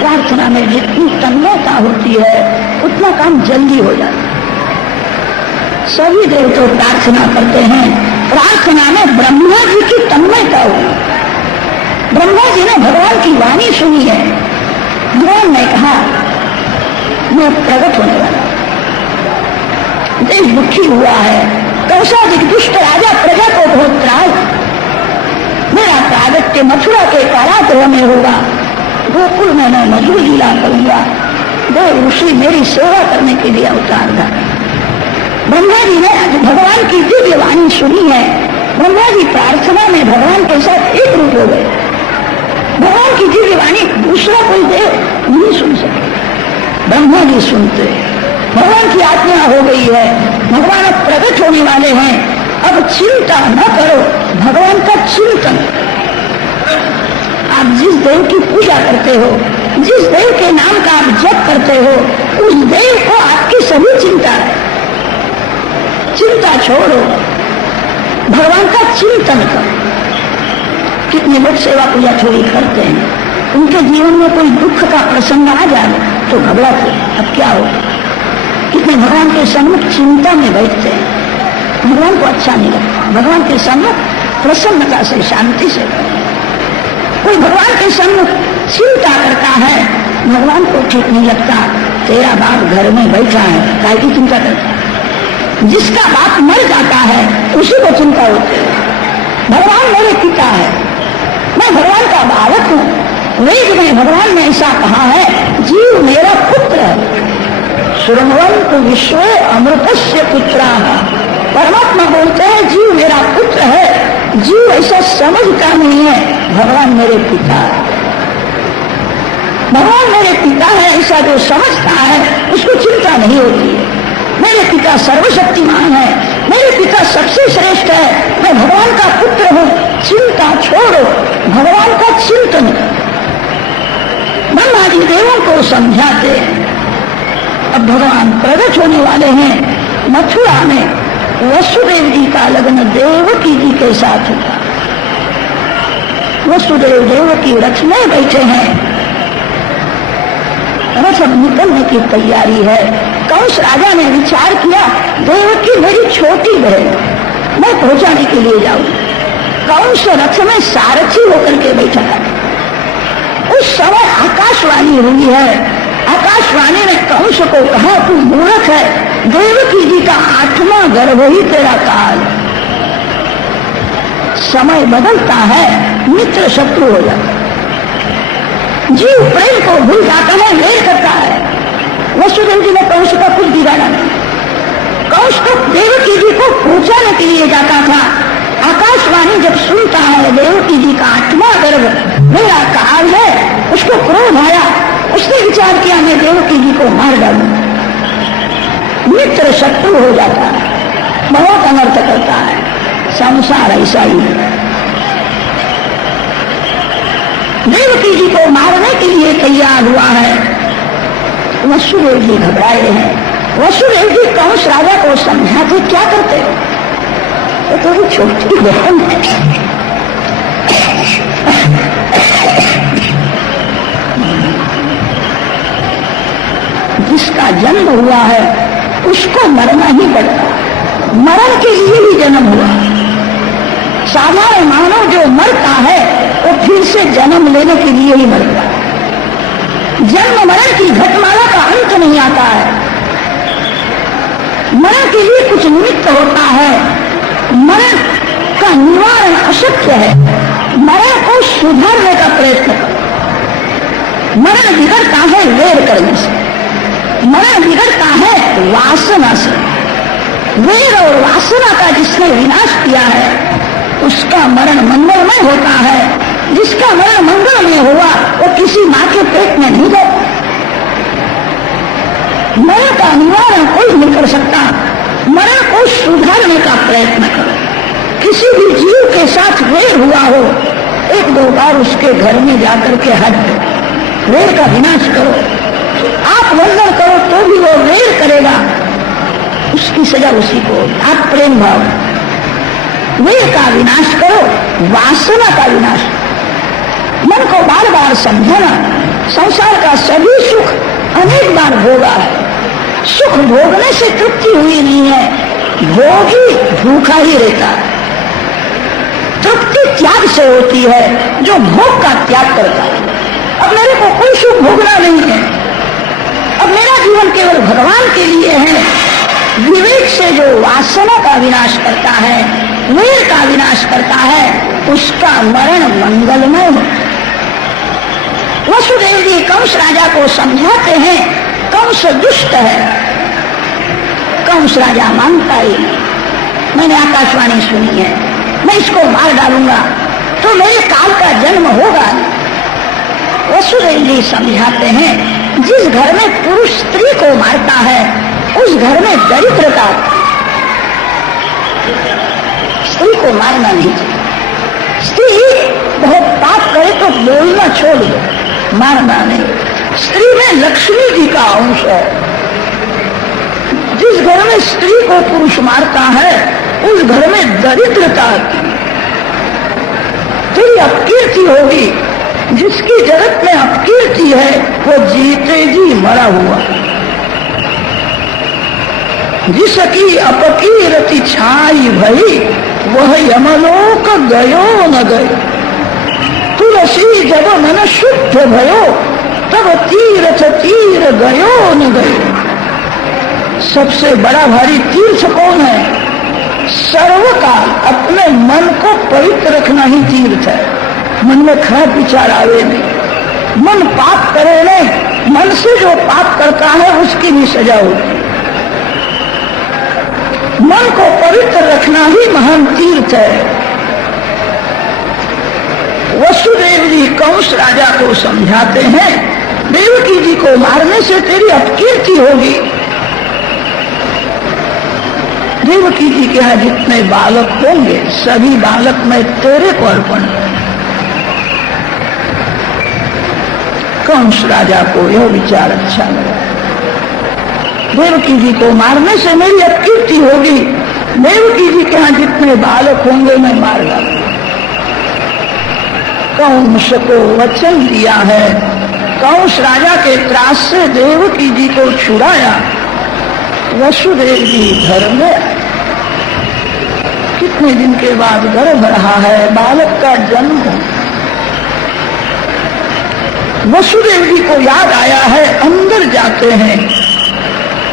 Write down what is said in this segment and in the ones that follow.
प्रार्थना में जितनी तन्मयता होती है उतना काम जल्दी हो जाता है। सभी देव तो प्रार्थना करते हैं, प्रार्थना में ब्रह्मा जी की तन्मयता हुई। ब्रह्मा जी ने भगवान की वाणी सुनी है, भगवान ने कहा मैं प्रकट होने वाला, देश दुखी हुआ है, कौशादिक दुष्ट राजा प्रजा को बहुत त्रास, मेरा प्रागट्य मथुरा के कारागृह में होगा, गोकुल में मैं मधुर लीला करूंगा। देव ऋषि मेरी सेवा करने के लिए अवतार धारण। ब्रह्मा जी ने आज भगवान की दिव्य वाणी सुनी है। ब्रह्मा जी प्रार्थना में भगवान के साथ एक रूप हो गए। भगवान की दिव्य वाणी दूसरा कोई देव नहीं सुन सके, ब्रह्मा जी सुनते। भगवान की आज्ञा हो गई है, भगवान अब प्रकट होने वाले हैं, अब चिंता न करो, भगवान का चिंतन। आप जिस देव की पूजा करते हो, जिस देव के नाम का आप जप करते हो, उस देव को आपकी सभी चिंता है। चिंता छोड़ो, भगवान का चिंतन करो। कितने लोग सेवा पूजा थोड़ी करते हैं, उनके जीवन में कोई दुख का प्रसंग आ जाए तो घबराते हैं, अब क्या हो। कितने भगवान के सम्मुख चिंता में बैठते हैं, भगवान को अच्छा नहीं लगता। भगवान के सम्मुख प्रसन्नता से, शांति से, कोई भगवान के सम्मुख चिंता करता है, भगवान को ठीक नहीं लगता। तेरा बाप घर में बैठा है, काहे की चिंता करता है? जिसका बाप मर जाता है उसी को चिंता होती है। भगवान मेरे पिता है, मैं भगवान का बालक हूँ। वेद में भगवान ने ऐसा कहा है, जीव मेरा पुत्र है। शृण्वन्तु विश्वे अमृतस्य पुत्राः। परमात्मा बोलते हैं जीव मेरा पुत्र है। जीव ऐसा समझता नहीं है भगवान मेरे पिता है। भगवान मेरे पिता है ऐसा जो समझता है उसको चिंता नहीं होती है। मेरे पिता सर्वशक्तिमान है, मेरे पिता सबसे श्रेष्ठ है, मैं भगवान का पुत्र हूँ। चिंता छोड़ो, भगवान का चिंतन। ब्रह्मा जी देवों को समझाते हैं। अब भगवान प्रकट होने वाले हैं। मथुरा में वसुदेव जी का लग्न देवकी जी के साथ हुआ। वसुदेव देवकी रथ में बैठे हैं, रथ निकलने की तैयारी है। कंस राजा ने विचार किया, देवकी मेरी छोटी बहन, मैं पहुंचाने के लिए जाऊं। कंस रथ में सारथी होकर के बैठा है। उस समय आकाशवाणी हुई है। आकाशवाणी ने कंस को कहा, तू मूर्ख है, देवकी जी का 8वां गर्भ ही तेरा काल। समय बदलता है, मित्र शत्रु हो जाता है। जीव प्रेम को भूल जाता है, मेल करता है। वसुदेव जी ने कंस का कुछ बिगाड़ा नहीं। कंस तो देवकी जी को पहुंचाने के लिए जाता था। आकाशवाणी जब सुनता है देवकी जी का 8वां गर्भ मेरा काल है, उसको क्रोध आया। उसने विचार किया, मैं देवकी जी को मार डालूं। मित्र शत्रु हो जाता है, बहुत अनर्थ करता है। संसार ऐसा ही है। देवकी जी को मारने के लिए तैयार हुआ है। वसुदेव जी घबराए हैं। वसुदेव जी कंस राजा को समझाते, क्या करते हो, तो वो छोटी बहन है, जिसका जन्म हुआ है उसको मरना ही पड़ता। मरण के लिए ही जन्म हुआ। साधारण मानव जो मरता है वो फिर से जन्म लेने के लिए ही मरता है। जन्म मरण की घटमाला का अंत नहीं आता है। मरण के लिए कुछ निमित्त होता है। मरण का निवारण अशक्य है। मरण को सुधारने का प्रयत्न करो। मरण बिगड़ता है वेर करने से, मरण बिगड़ता है वासना से। वेर और वासना का जिसने विनाश किया है उसका मरण मंगलमय होता है। जिसका मरण मंगलमय हुआ वो किसी मां के पेट में नहीं गया। मरण का निवारण कोई नहीं कर सकता। मरण को सुधारने का प्रयत्न करो। किसी भी जीव के साथ वेर हुआ हो, 1-2 बार उसके घर में जाकर के हट दो, वेर का विनाश करो। आप वंदन करो तो भी वो वेर करेगा, उसकी सजा उसी को। आप प्रेम भाव, वेर का विनाश करो, वासना का विनाश। मन को बार बार समझाना, संसार का एक बार भोगा है। सुख भोगने से तृप्ति हुई नहीं है, भोगी भूखा ही रहता है। तृप्ति त्याग से होती है, जो भोग का त्याग करता है। अब मेरे को कोई सुख भोगना नहीं है, अब मेरा जीवन केवल भगवान के लिए है। विवेक से जो वासना का विनाश करता है, वेर का विनाश करता है, उसका मरण मंगलमय होता है। वसुदेव जी कंस राजा को समझाते हैं, कंस दुष्ट है। कंस राजा मानता ही नहीं, मैंने आकाशवाणी सुनी है, मैं इसको मार डालूंगा तो मेरे काल का जन्म होगा। वसुदेव जी समझाते हैं, जिस घर में पुरुष स्त्री को मारता है उस घर में दरिद्रता। स्त्री को मारना नहीं चाहिए। स्त्री बहुत पाप करे तो बोलना छोड़ दो, मारना नहीं। स्त्री में लक्ष्मी जी का अंश है। जिस घर में स्त्री को पुरुष मारता है उस घर में दरिद्रता आती है, तेरी अपकीर्ति होगी। जिसकी जगत में अपकीर्ति है वो जीते जी मरा हुआ। जिसकी अपकीर्ति छाई भई वह यमलोक गयो न गयो। तुलसी जब मन शुद्ध भयो तब तीर्थ तीर गयो न गयो। सबसे बड़ा भारी तीर्थ कौन है? सर्वकाल अपने मन को पवित्र रखना ही तीर्थ है। मन में खराब विचार आवे नहीं, मन पाप करे नहीं। मन से जो पाप करता है उसकी भी सजा होती है। मन को पवित्र रखना ही महान तीर्थ है। वसुदेव जी कंस राजा को समझाते हैं, देवकी जी को मारने से तेरी अपकीर्ति होगी। देवकी जी के यहाँ जितने बालक होंगे सभी बालक मैं तेरे को अर्पण करूं। कंस राजा को यह विचार अच्छा लगा, देवकी जी को मारने से मेरी अपकीर्ति होगी। देवकी जी के यहाँ जितने बालक होंगे मैं मार डालूंगा। कंस को वचन दिया है, कंस राजा के त्रास से देवकी जी को छुड़ाया। वसुदेव जी घर में आए। कितने दिन के बाद गर्भ रहा है, बालक का जन्म हो। वसुदेव जी को याद आया है, अंदर जाते हैं,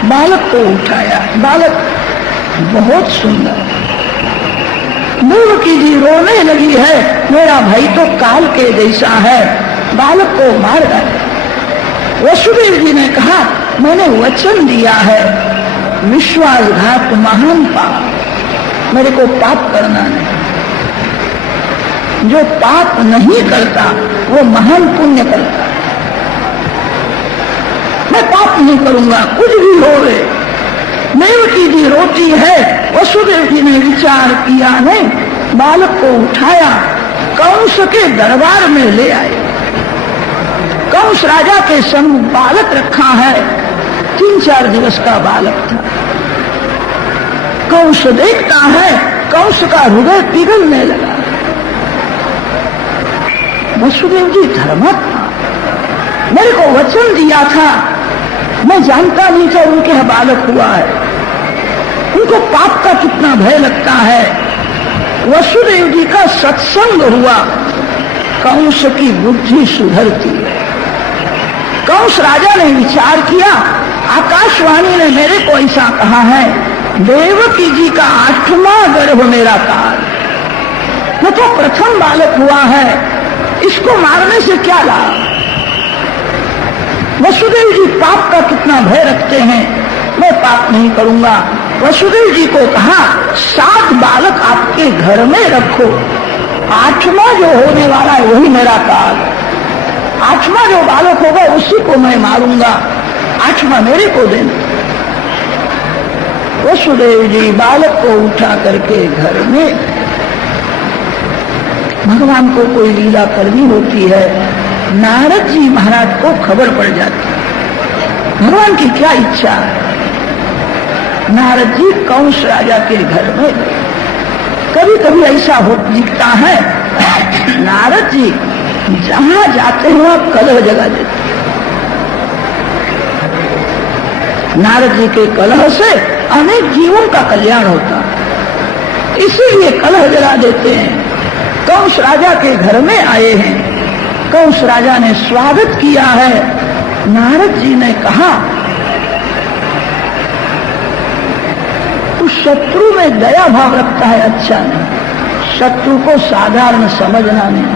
बालक को उठाया। बालक बहुत सुंदर। देवकी जी रोने लगी है, मेरा भाई तो काल के जैसा है, बालक को मार डाला। वसुदेव जी ने कहा, मैंने वचन दिया है, विश्वासघात महान पाप, मेरे को पाप करना नहीं। जो पाप नहीं करता वो महान पुण्य करता। मैं पाप नहीं करूंगा, कुछ भी होवे। देवकी जी रोती है। वसुदेव जी ने विचार किया नहीं, बालक को उठाया, कंस के दरबार में ले आए। कंस राजा के सम्मुख बालक रखा है, 3-4 दिवस का बालक था। कंस देखता है, कंस का हृदय पिघलने लगा। वसुदेव जी धर्मात्मा, मेरे को वचन दिया था, मैं जानता नहीं था उनके यहाँ बालक हुआ है। उनको पाप का कितना भय लगता है। वसुदेव जी का सत्संग हुआ, कंस की बुद्धि सुधरती है। कंस राजा ने विचार किया, आकाशवाणी ने मेरे को ऐसा कहा है, देवकी जी का 8वां गर्भ मेरा काल, वो तो प्रथम बालक हुआ है, इसको मारने से क्या लाभ। वसुदेव जी पाप का कितना भय रखते हैं, मैं पाप नहीं करूंगा। वसुदेव जी को कहा, 7 बालक आपके घर में रखो, 8वां जो होने वाला है वही मेरा काल। 8वां जो बालक होगा उसी को मैं मारूंगा, 8वां मेरे को देना। वसुदेव जी बालक को उठा करके घर में, भगवान को कोई लीला करनी होती है, नारद जी महाराज को खबर पड़ जाती है भगवान की क्या इच्छा है। नारद जी कंस राजा के घर में, कभी कभी ऐसा हो दिखता है, नारद जी जहां जाते हैं वहां कलह जगा देते। नारद जी के कलह से अनेक जीवों का कल्याण होता है, इसीलिए कलह जला देते हैं। कंस राजा के घर में आए हैं, कंस राजा ने स्वागत किया है। नारद जी ने कहा, उस शत्रु में दया भाव रखता है, अच्छा नहीं। शत्रु को साधारण समझना नहीं,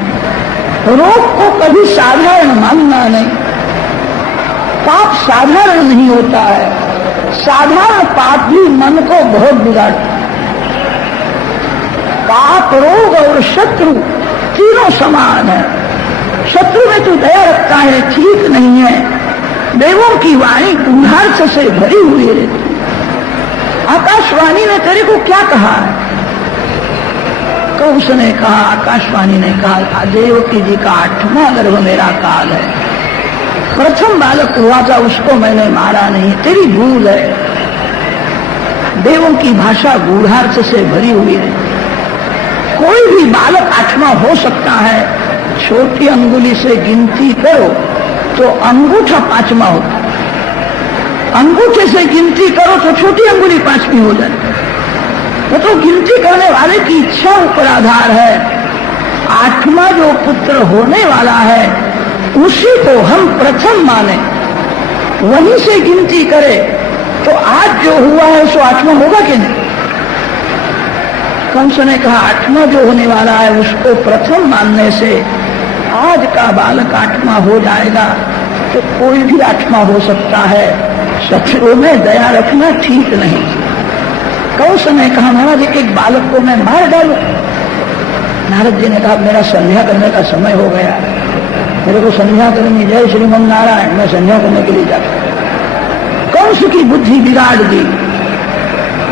रोग को कभी साधारण मानना नहीं। पाप साधारण नहीं होता है, साधारण पाप भी मन को बहुत बिगाड़ता है। पाप, रोग और शत्रु तीनों समान है। शत्रु में तो दया रखता है, ठीक नहीं है। देवों की वाणी गूढ़ार्थ से भरी हुई रहती है। आकाशवाणी ने तेरे को क्या कहा है? कंस ने कहा, आकाशवाणी ने कहा, देवकी जी का 8वां गर्भ मेरा काल है। प्रथम बालक हुआ था, उसको मैंने मारा नहीं, तेरी भूल है। देवों की भाषा गूढ़ार्थ से भरी हुई है। कोई भी बालक 8वां हो सकता है। छोटी अंगुली से गिनती करो तो अंगूठा 5वां होता है। अंगूठे से गिनती करो तो छोटी अंगुली 5वीं हो जाती है। तो गिनती करने वाले की इच्छा ऊपर आधार है। 8वां जो पुत्र होने वाला है उसी को हम प्रथम माने, वहीं से गिनती करे तो आज जो हुआ है सो 8वां होगा कि नहीं? कंस ने कहा 8वां जो होने वाला है उसको प्रथम मानने से आज का बालक 8वां हो जाएगा, तो कोई भी 8वां हो सकता है। शत्रु में दया रखना ठीक नहीं। कंस ने कहा, महाराज एक बालक को मैं मार डालूं? नारद जी ने कहा, मेरा संध्या करने का समय हो गया, मेरे को संध्या करनी, जय श्रीमन नारायण, मैं संध्या करने के लिए जाता। कंस की बुद्धि बिगाड़ दी।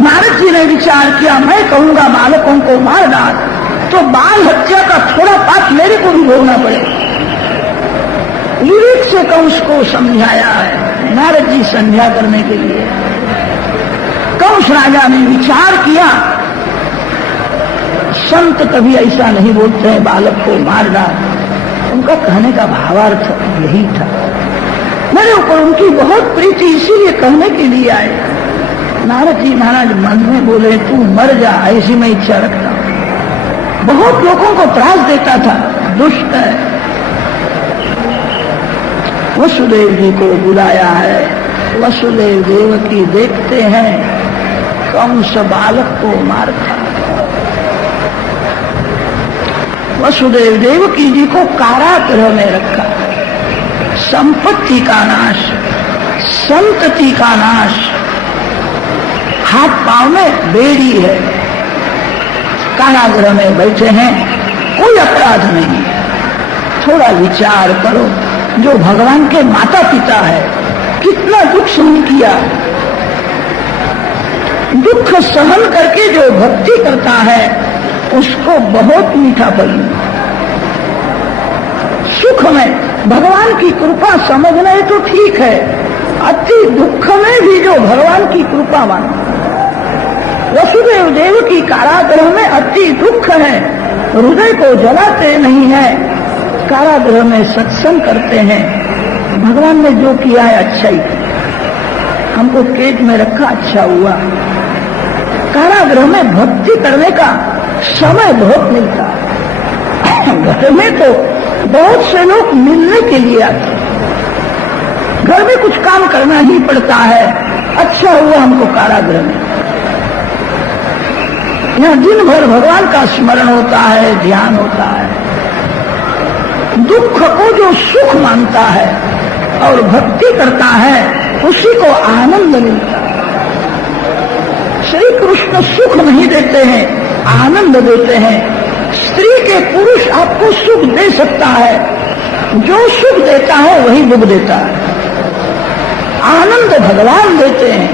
नारद जी ने विचार किया, मैं कहूंगा बालकों को मार डाल तो बाल हत्या का थोड़ा पाप मेरे को भी भोगना पड़ेगा। विवेक से कंस को समझाया है नारद जी संध्या करने के लिए। कंस राजा ने विचार किया, संत कभी ऐसा नहीं बोलते हैं बालक को मार डाल। उनका कहने का भावार्थ यही था। मेरे ऊपर उनकी बहुत प्रीति, इसीलिए कहने के लिए आए। नारद जी महाराज मन में बोले, तू मर जा, ऐसी मैं इच्छा रखता हूं। बहुत लोगों को त्रास देता था, दुष्ट है। वसुदेव जी को बुलाया है। वसुदेव देवकी देखते हैं कंस बालक को मारता। वसुदेव देवकी जी को कारागृह में रखा। संपत्ति का नाश, संतति का नाश, हाथ पांव में बेड़ी है, कारागृह में बैठे हैं, कोई अपराध नहीं। थोड़ा विचार करो, जो भगवान के माता पिता है कितना दुख सहन किया। दुख सहन करके जो भक्ति करता है उसको बहुत मीठा फल मिलता। सुख में भगवान की कृपा समझना है तो ठीक है, अति दुख में भी जो भगवान की कृपा माने। वसुदेव देव की कारागृह में अति दुख है, हृदय को जलाते नहीं है, कारागृह में सत्संग करते हैं। भगवान ने जो किया है अच्छा ही, हमको कैद में रखा अच्छा हुआ। कारागृह में भक्ति करने का समय बहुत मिलता है। घर में तो बहुत से लोग मिलने के लिए आते, घर में कुछ काम करना ही पड़ता है। अच्छा हुआ हमको कारागृह में, यहाँ दिन भर भगवान का स्मरण होता है, ध्यान होता है। दुख को जो सुख मानता है और भक्ति करता है उसी को आनंद मिलता है। श्री कृष्ण सुख नहीं देते हैं, आनंद देते हैं। स्त्री के पुरुष आपको सुख दे सकता है, जो सुख देता है वही दुख देता है। आनंद भगवान देते हैं।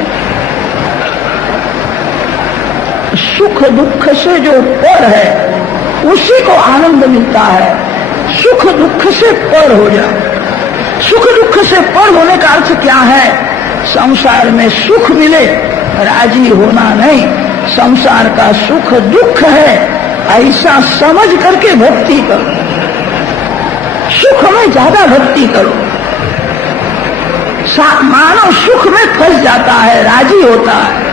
सुख दुख से जो पर है उसी को आनंद मिलता है। सुख दुख से पर हो जाए। सुख दुख से पर होने का अर्थ क्या है? संसार में सुख मिले राजी होना नहीं, संसार का सुख दुख है ऐसा समझ करके भक्ति करो। सुख में ज्यादा भक्ति करो। मानव सुख में फंस जाता है, राजी होता है।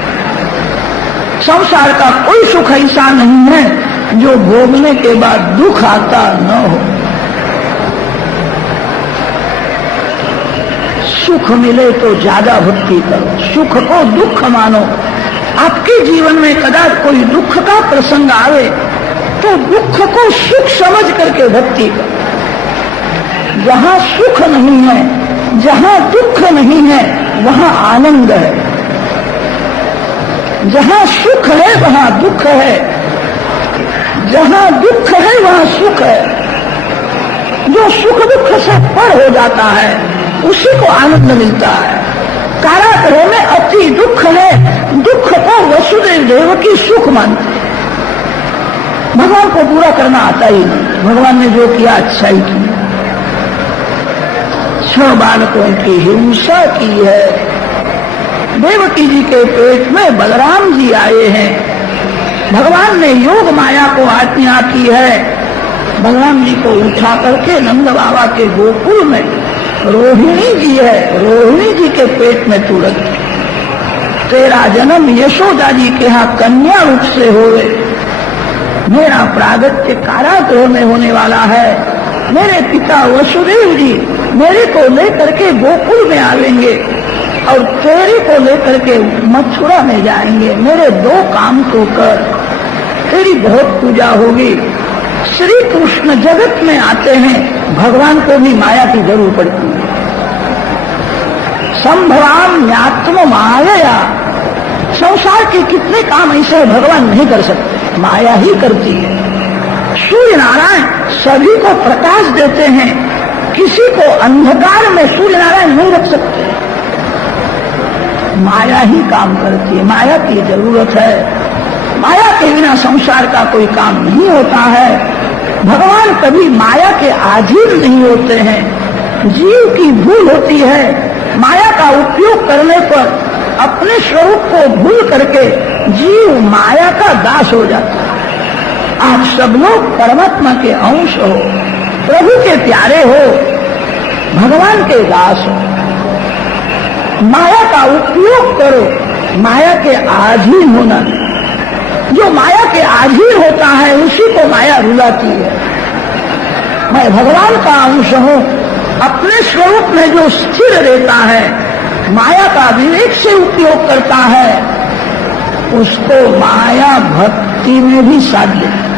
संसार का कोई सुख ऐसा नहीं है जो भोगने के बाद दुख आता न हो। सुख मिले तो ज्यादा भक्ति करो, सुख को दुख मानो। आपके जीवन में कदाच कोई दुख का प्रसंग आवे तो दुख को सुख समझ करके भक्ति करो। जहां सुख नहीं है, जहां दुख नहीं है, वहां आनंद है। जहां सुख है वहां दुख है, जहां दुख है वहां सुख है। जो सुख दुख से पर हो जाता है उसी को आनंद मिलता है। कारागृह में अति दुख है, दुख को वसुदेव देवकी सुख मानते हैं। भगवान को पूरा करना आता ही नहीं। भगवान ने जो किया अच्छा ही किया। 6 बालकों की हिंसा की है। देवकी जी के पेट में बलराम जी आए हैं। भगवान ने योग माया को आज्ञा की है। बलराम जी को उठा करके नंद बाबा के गोकुल में रोहिणी जी है, रोहिणी जी के पेट में तू रख। तेरा जन्म यशोदा जी के यहाँ कन्या रूप से होवे। मेरा प्रागट्य कारागृह में होने वाला है। मेरे पिता वसुदेव जी मेरे को लेकर के गोकुल में आवेंगे और तेरे को लेकर के मथुरा में जाएंगे। मेरे 2 काम को कर, तेरी बहुत पूजा होगी। श्री कृष्ण जगत में आते हैं, भगवान को भी माया की जरूरत पड़ती है। संभवाम ज्ञात्म माया। संसार के कितने काम ऐसे भगवान नहीं कर सकते, माया ही करती है। सूर्य नारायण सभी को प्रकाश देते हैं, किसी को अंधकार में सूर्य नारायण नहीं रख सकते। माया ही काम करती है, माया की जरूरत है। माया के बिना संसार का कोई काम नहीं होता है। भगवान कभी माया के अधीन नहीं होते हैं। जीव की भूल होती है, माया का उपयोग करने पर अपने स्वरूप को भूल करके जीव माया का दास हो जाता है। आप सब लोग परमात्मा के अंश हो, प्रभु के प्यारे हो, भगवान के दास हो। माया का उपयोग करो, माया के अधीन होना नहीं। जो माया के अधीन होता है उसी को माया रुलाती है। मैं भगवान का अंश हूं, अपने स्वरूप में जो स्थिर रहता है, माया का विवेक से उपयोग करता है, उसको माया भक्ति में भी साध्य है।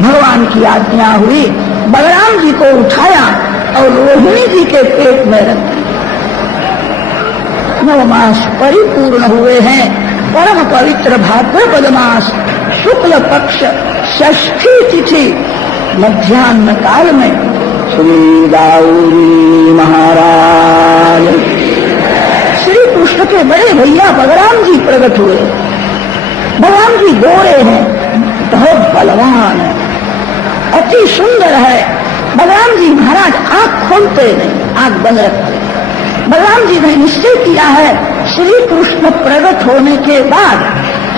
भगवान की आज्ञा हुई, बलराम जी को उठाया और रोहिणी जी के पेट में रख दिया। 9 मास परिपूर्ण हुए हैं। परम पवित्र भाद्रपद मास शुक्ल पक्ष षष्ठी तिथि मध्याह्न काल में श्री दाऊदी महाराज श्री कृष्ण के बड़े भैया बलराम जी प्रकट हुए। बलराम जी गोरे हैं, बहुत बलवान है, अति सुंदर है। बलराम जी महाराज आंख खोलते नहीं, आंख बंद रखते। बलराम जी ने निश्चय किया है श्री कृष्ण प्रकट होने के बाद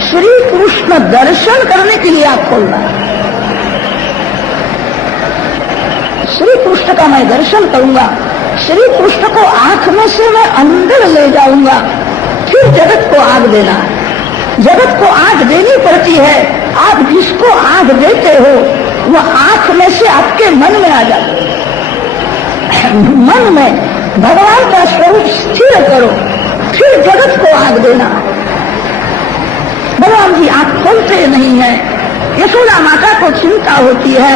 श्री कृष्ण दर्शन करने के लिए आंख खोलना। श्री कृष्ण का मैं दर्शन करूंगा, श्री कृष्ण को आंख में से मैं अंदर ले जाऊंगा, फिर जगत को आंख देना है। जगत को आंख देनी पड़ती है। आप जिसको आंख देते हो वह आंख में से आपके मन में आ जाता है। मन में भगवान का स्वरूप स्थिर करो, फिर जगत को आंख देना। भगवान जी आंख खोलते नहीं है। यशोदा माता को चिंता होती है,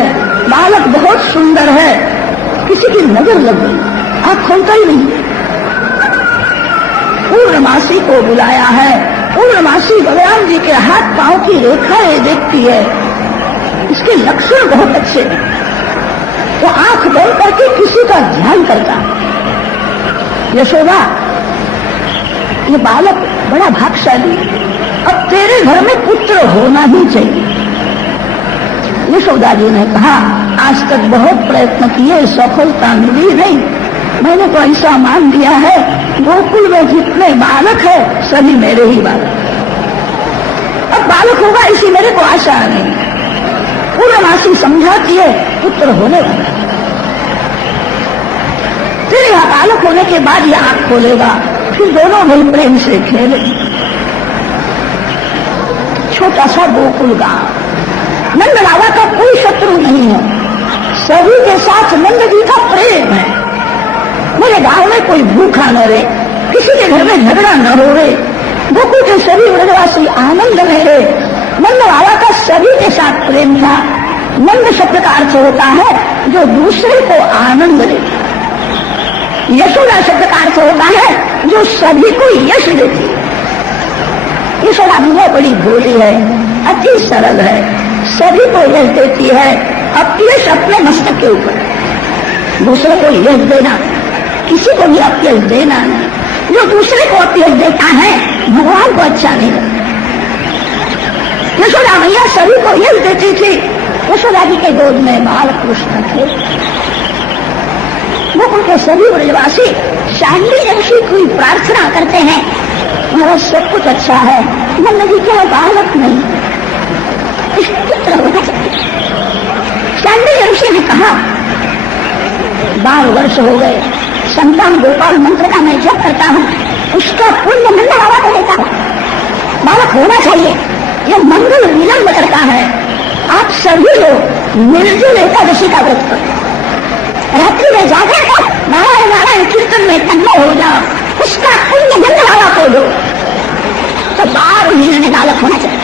बालक बहुत सुंदर है, किसी की नजर लग गई, आंख खोलता ही नहीं। पूर्णमासी को बुलाया है। पूर्णमासी भगवान जी के हाथ पांव की रेखाएं देखती है, इसके लक्षण बहुत अच्छे हैं। वो आंख बंद करके किसी का ध्यान करता है। यशोदा, ये बालक बड़ा भाग्यशाली, अब तेरे घर में पुत्र होना ही चाहिए। यशोदा जी ने कहा, आज तक बहुत प्रयत्न किए, सफलता मिली नहीं। मैंने तो ऐसा मान लिया है गोकुल में जितने बालक है सभी मेरे ही बालक। अब बालक होगा इसी मेरे को आशा नहीं। पूर्णमासी समझाती है पुत्र होने वाला। फिर यह बालक होने के बाद यह आंख खोलेगा, फिर दोनों भाई प्रेम से खेले। छोटा सा गोकुल गांव, नंद बाबा का कोई शत्रु नहीं है, सभी के साथ नंद जी का प्रेम है। मेरे गांव में कोई भूखा न रहे, किसी के घर में झगड़ा न हो रहे, गोकुल के सभी ब्रजवासी आनंद में रहे। नंद बाबा का सभी के साथ प्रेम था। नंद शब्द का अर्थ होता है जो दूसरे को आनंद दे। यशोदा शब्द का अर्थ होता है जो सभी को यश देती। यशोदा मैया बड़ी भोली है, अति सरल है, सभी को यश देती है। अपयश अपने मस्तक के ऊपर, दूसरे को यश देना, किसी को भी अपयश देना नहीं। जो दूसरे को अपयश देता है भगवान को अच्छा नहीं लगता। यशोदा मैया सभी को यश देती थी। यशोदा जी के गोद में बाल कृष्ण थे। गोकुल के सभी ब्रजवासी शांडिल्य ऋषि की प्रार्थना करते हैं, हमारा सब कुछ अच्छा है, नंद जी क्या बालक नहीं, पुत्र होना चाहिए। शांडिल्य ऋषि ने कहा 12 वर्ष हो गए, संतान गोपाल मंत्र का मैं जप करता हूँ, उसका पुण्य नंद बाबा को देता हूँ, बालक होना चाहिए। यह मंगल विलंब करता है। आप सभी लोग निर्जल एकादशी का व्रत करो, रात्रि में जाकर कर नारायण नारायण कीर्तन में तन्मय हो जाओ, उसका पुण्य नंद बाबा को दो, तो 12 महीने में बालक होना चाहिए।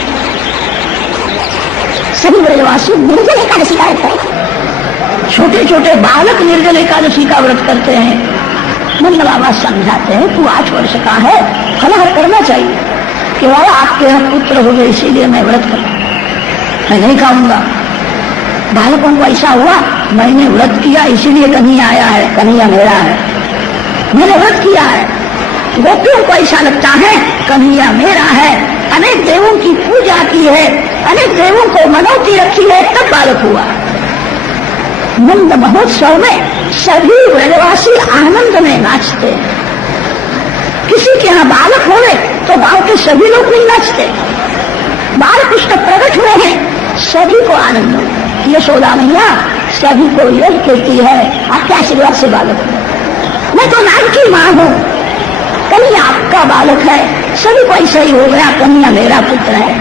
सभी ब्रजवासी निर्जल एकादशी का व्रत करें। छोटे छोटे बालक निर्जल एकादशी का व्रत करते हैं। नंद बाबा समझाते हैं तू 8 वर्ष का है, फलाहार करना चाहिए। कि वाला आपके यहाँ पुत्र हो गए इसीलिए मैं व्रत करूं, मैं नहीं खाऊंगा। बालकों को ऐसा हुआ मैंने व्रत किया इसीलिए कन्हैया आया है, कन्हैया मेरा है, मैंने व्रत किया है। गोपियों को ऐसा लगता है कन्हैया मेरा है, अनेक देवों की पूजा की है, अनेक देवों को मनौती रखी है, तब बालक हुआ। नंद महोत्सव में सभी ब्रजवासी आनंद में नाचते हैं। किसी के यहाँ बालक हो गए तो गांव के सभी लोग नहीं नाचते। बाल कृष्ण प्रकट हुए हैं, सभी को आनंद हो। यशोदा मैया सभी को यही कहती है आपके आशीर्वाद से बालक हो। मैं तो नाम की मां हूं, कन्हैया आपका बालक है, सभी को ऐसा ही हो गया, कन्हैया मेरा पुत्र है।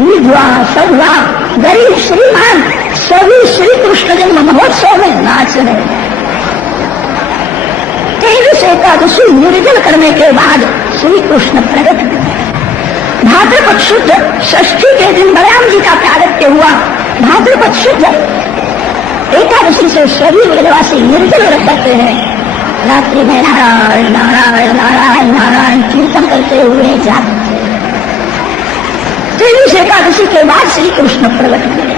विधवा सधवा गरीब श्रीमान सभी श्री कृष्ण जन्म महोत्सव में नाच रहे हैं। 23 एकादशी निर्जल करने के बाद श्री कृष्ण प्रकट हुए। भाद्रपद शुद्ध षष्ठी के दिन बलराम जी का प्रागट्य हुआ। भाद्रपद शुद्ध एकादशी से सभी ब्रजवासी निर्जल व्रत करते हैं। रात्रि में नारायण नारायण नारायण नारायण कीर्तन करते हुए जागते हैं। 23 एकादशी के बाद श्री कृष्ण प्रकट हुए।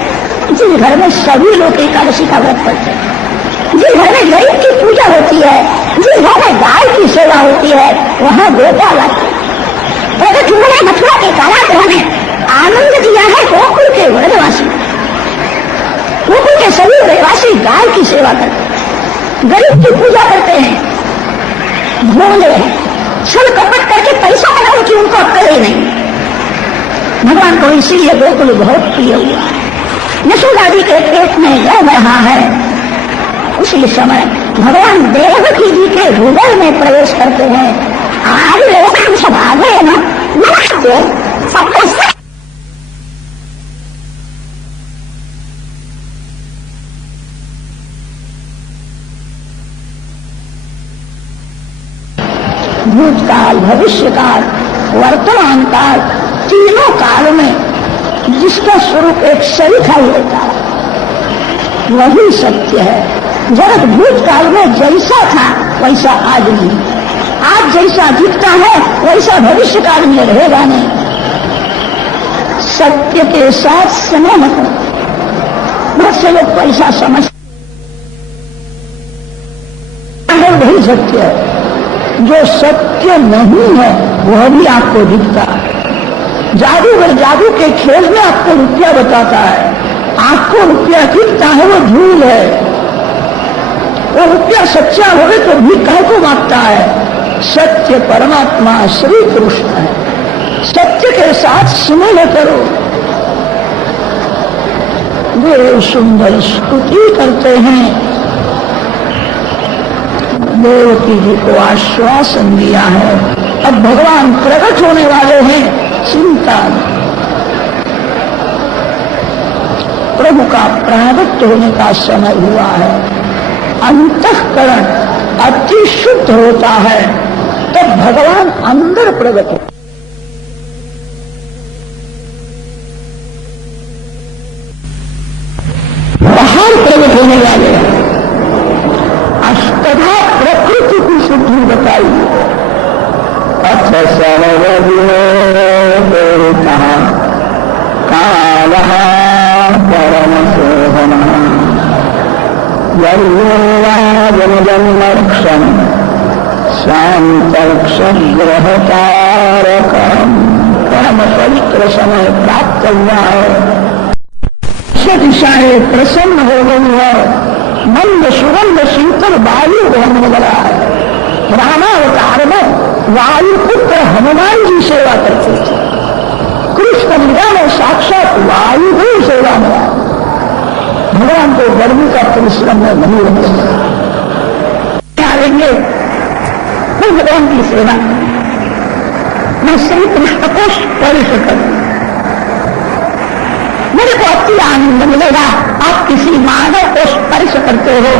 जिस घर में सभी लोग एकादशी का व्रत करते हैं, जिस घर में गरीब की पूजा होती है, जिस घर में गाय की सेवा होती है, वहां गोपाल प्रकट हुए। मथुरा के कारागृह में आनंद दिया है गोकुल के व्रजवासी। गोकुल के सभी व्रजवासी गाय की सेवा करते हैं, गरीब की पूजा करते हैं, भोले हैं, छल कपट करके पैसा बनाने की उनको अक्ल ही नहीं। भगवान को इसीलिए गोकुल बहुत प्रिय हुआ है। यशोदा जी के पेट में जल रहा है, उसी समय भगवान देवकी जी के हृदय में प्रवेश करते हैं। आज सब आ गए ना, भूतकाल भविष्यकाल वर्तमान काल तीनों काल में जिसका स्वरूप एक सरिखा ही होता है वही सत्य है। जगत भूतकाल में जैसा था वैसा आज नहीं, आज जैसा दिखता है वैसा भविष्य काल में रहेगा नहीं। सत्य के साथ समय न करो। बहुत से लोग पैसा समझते हैं वही सत्य है, जो सत्य नहीं है वह भी आपको दिखता है। जादूगर जादू के खेल में आपको रुपया बताता है, आपको रुपया दिखता है वो झूठ है। वो रुपया सच्चा होवे तो भी कह को मांगता है। सत्य परमात्मा श्री कृष्ण है। सत्य के साथ स्नेह करो। वे सुंदर स्तुति करते हैं, देवकी जी को आश्वासन दिया है। अब भगवान प्रकट होने वाले हैं, चिंता नहीं। प्रभु का प्रारब्ध होने का समय हुआ है। अंतःकरण अति शुद्ध होता है तब भगवान अंदर प्रकट हो। बाहर प्रकट होने वाले हैं। अष्टधा प्रकृति की शुद्धि बताई। अथ सर्वविता काल परम शोभन जन्मक्षम शांतक्षग्रहकारकम। परम पवित्र समय प्राप्त हुआ है। दिशाएं प्रसन्न हो गई है। मंद सुगंध शीतल वायु होने लगा है। रामावतार में वायुपुत्र हनुमान जी सेवा करते थे। कृष्ण लीला में साक्षात वायु ही सेवा में आए। भगवान को गर्मी का परिश्रम में नहीं आएंगे फिर भगवान की सेवा। मैं श्री कृष्ण को स्पर्श करूं, मेरे को अति आनंद मिलेगा। आप किसी मानव को स्पर्श करते हो,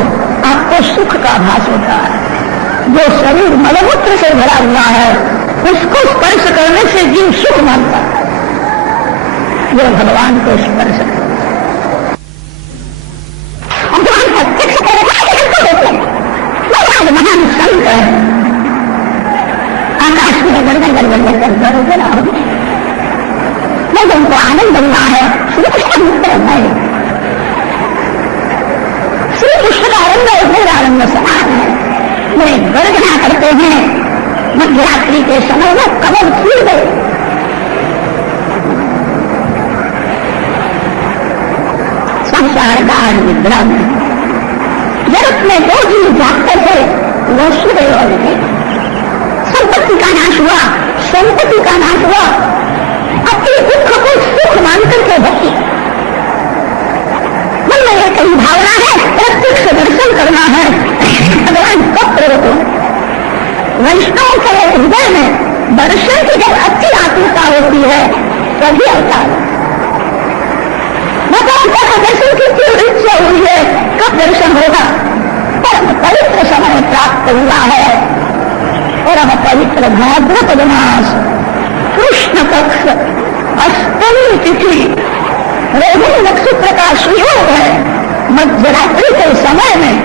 आपको सुख का आभास होता है। जो शरीर मलमूत्र से भरा हुआ है उसको स्पर्श करने से जीव सुख मानता है। जो भगवान को स्पर्श करे, भगवान प्रत्यक्ष महान संत है। आकाश में गड़गड़ गड़गड़ गड़गड़ गड़गड़ लोगों को आनंद मिलना है। श्री कृष्ण मित्र है। श्री कृष्ण का आनंद मेरा आनंद समान है। वे गर्जना करते हैं। मध्यरात्रि के समय में कमल फूल गए। संसार गाढ़ निद्रा में जगत में दो जीव जागते थे, वो सुबह और संपत्ति का नाश हुआ, संपत्ति का नाश हुआ। अपने दुख को सुख मानकर के भक्ति मन में एक ही भावना है, प्रत्यक्ष दर्शन करना है। भगवान कब प्रकट हो? वैष्णव के हृदय में दर्शन की जब अच्छी आतुरता होती है तभी अवतार। भगवान का दर्शन की इच्छा हुई है, कब दर्शन होगा? परम पवित्र समय प्राप्त हुआ है। परम पवित्र भाद्रपद मास कृष्ण पक्ष अष्टमी तिथि रोहिणी नक्षत्र का सुयोग है। मध्यरात्रि के समय में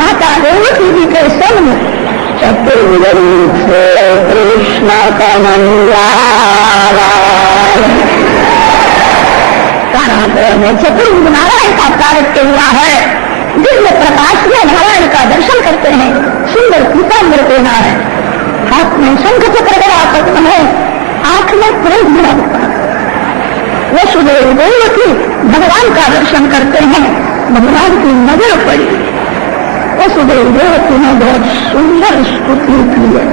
माता रेवती जी के सन्मुख चतुर्वेद से कृष्ण का कारागृह में चतुर्वेद नारायण का प्रारब्ध हुआ है। दिव्य प्रकाश में नारायण का दर्शन करते हैं। सुंदर पीताम्बर पहना है, हाथ में शंख चक्र बड़ा पद्म है, आंख में प्रेम बड़ा होता है। वसुदेव देवकी भगवान का दर्शन करते हैं। भगवान की नजर पड़ी। वसुदेव देवकी ने बहुत सुंदर स्तुति की है।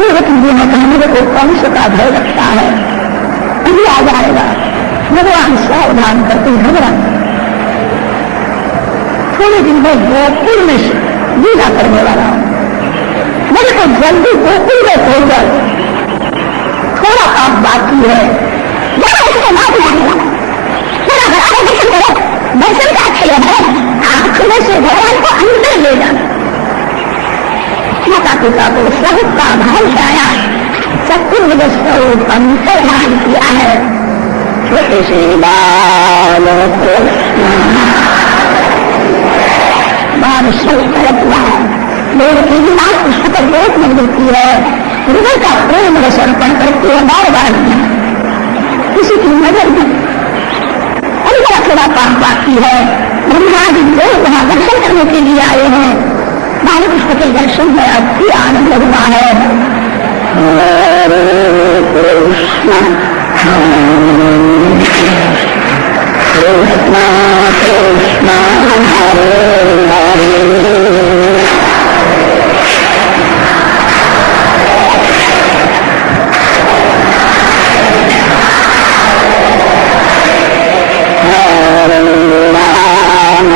देवकी जी ने कहा मेरे को कंस का भय लगता है, अभी आ जाएगा। भगवान सावधान करते भगवान थोड़े दिन में गोकुल में लीला करने वाला हूं, मेरे को जल्दी गोकुल में पहुंच जाए। थोड़ा काम बाकी है, उसको माफ मांगेगा। मेरा भगवान दर्शन करो, दर्शन का खेल है। आंख में से भगवान को अंदर ले जाना। माता पिता को स्वरूप का भाव आया। चतुर्वेद स्वरूप अंतर्धान किया है। छोटे से बाल स्वरूप गलत हुआ है। लोग की लाल पुष्प पर बहुत मिल देती है। हृदय का प्रेम रस अर्पण करती है। बार बार किसी की नजर में अंदर थोड़ा पाप बाकी है। ब्रह्मा जी लोग वहां दर्शन करने के लिए आए हैं। बाल पुष्प के दर्शन में अति आनंद हुआ है। कृष्ण कृष्ण कृष्ण हरे हरे हरे राम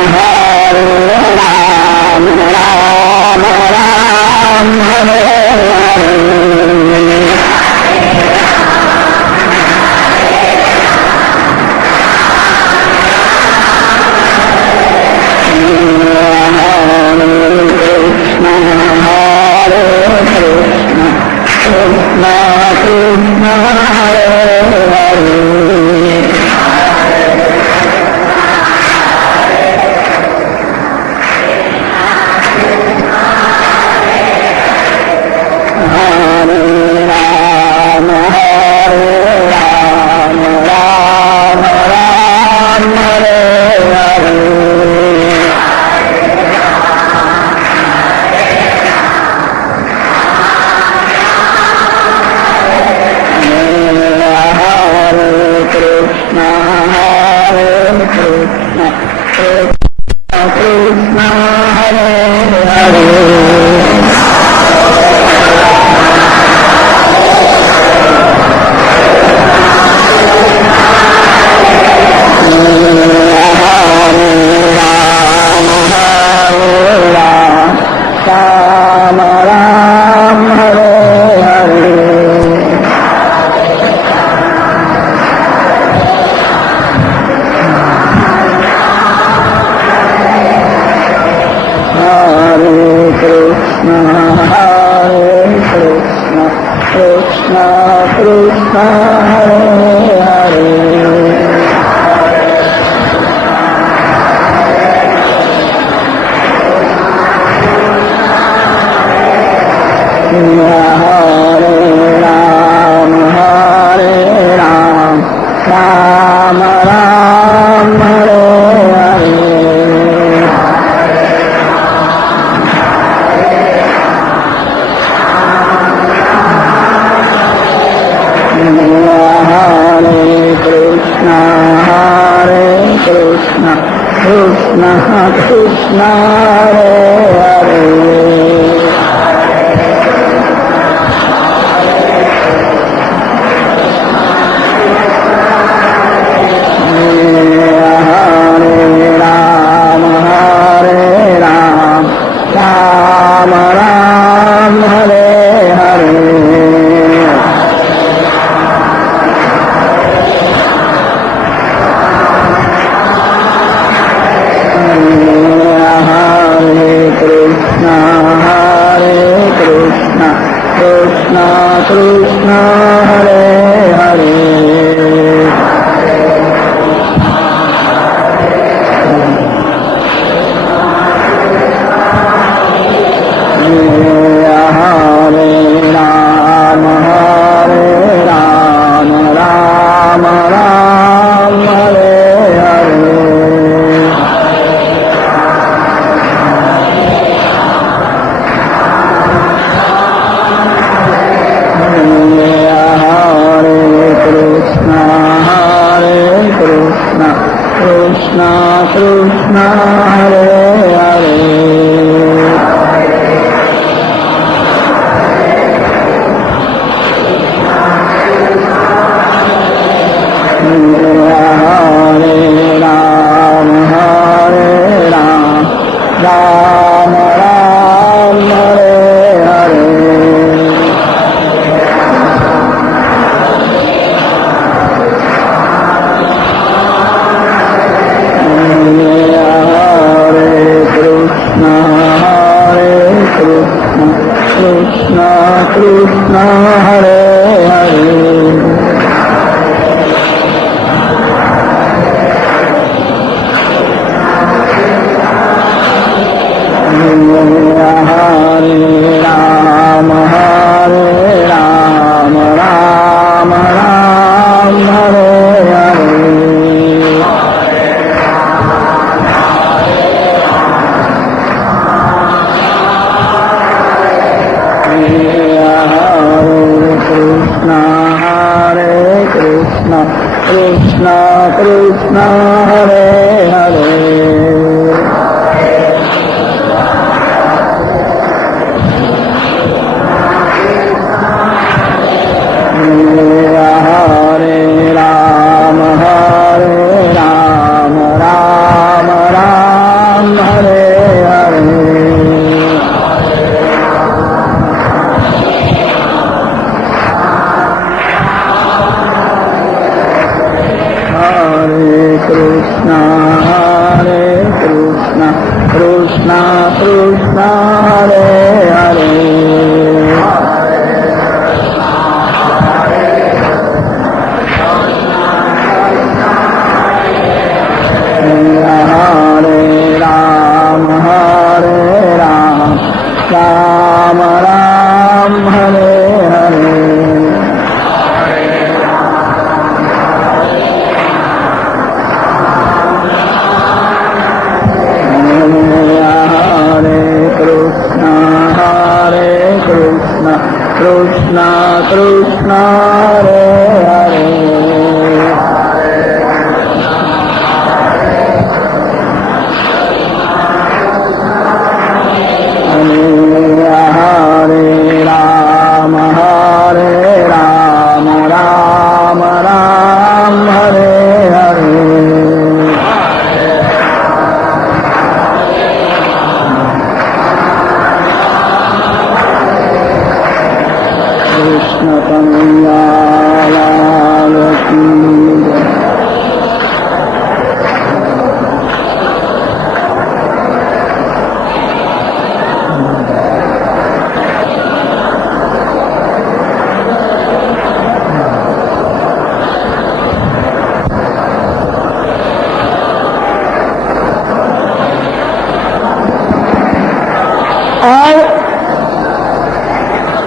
कृष्ण हरे हरे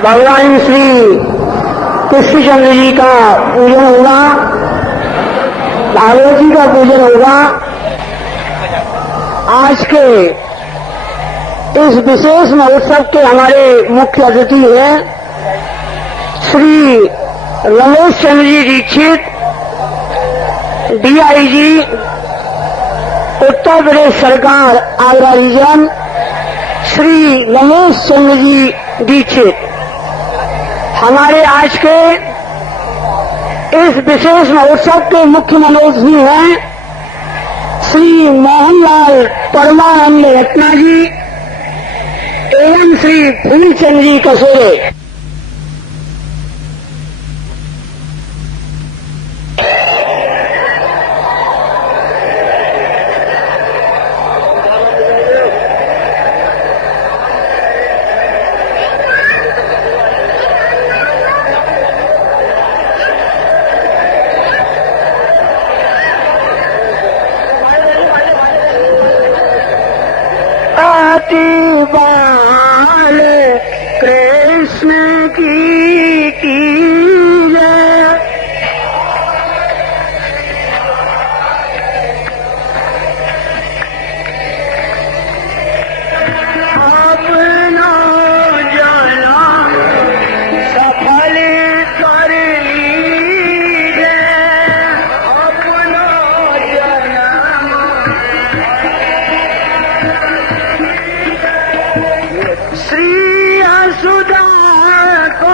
भगवान श्री कृष्णचंद्र जी का पूजन होगा, भागवत जी का पूजन होगा। आज के इस विशेष महोत्सव के हमारे मुख्य अतिथि हैं श्री रमेश चंद्र जी दीक्षित, डीआईजी उत्तर प्रदेश सरकार आगरा रीजन, श्री रमेश चंद्र जी दीक्षित। हमारे आज के इस विशेष महोत्सव के मुख्य मनोरथी हैं श्री मोहनलाल परमानंद रत्ना जी एवं श्री फूलचंद जी कसोरे। बाल कृष्ण की जय। अपना जन्म सफल कर लीजिए, अपना जन्म श्री असुदा को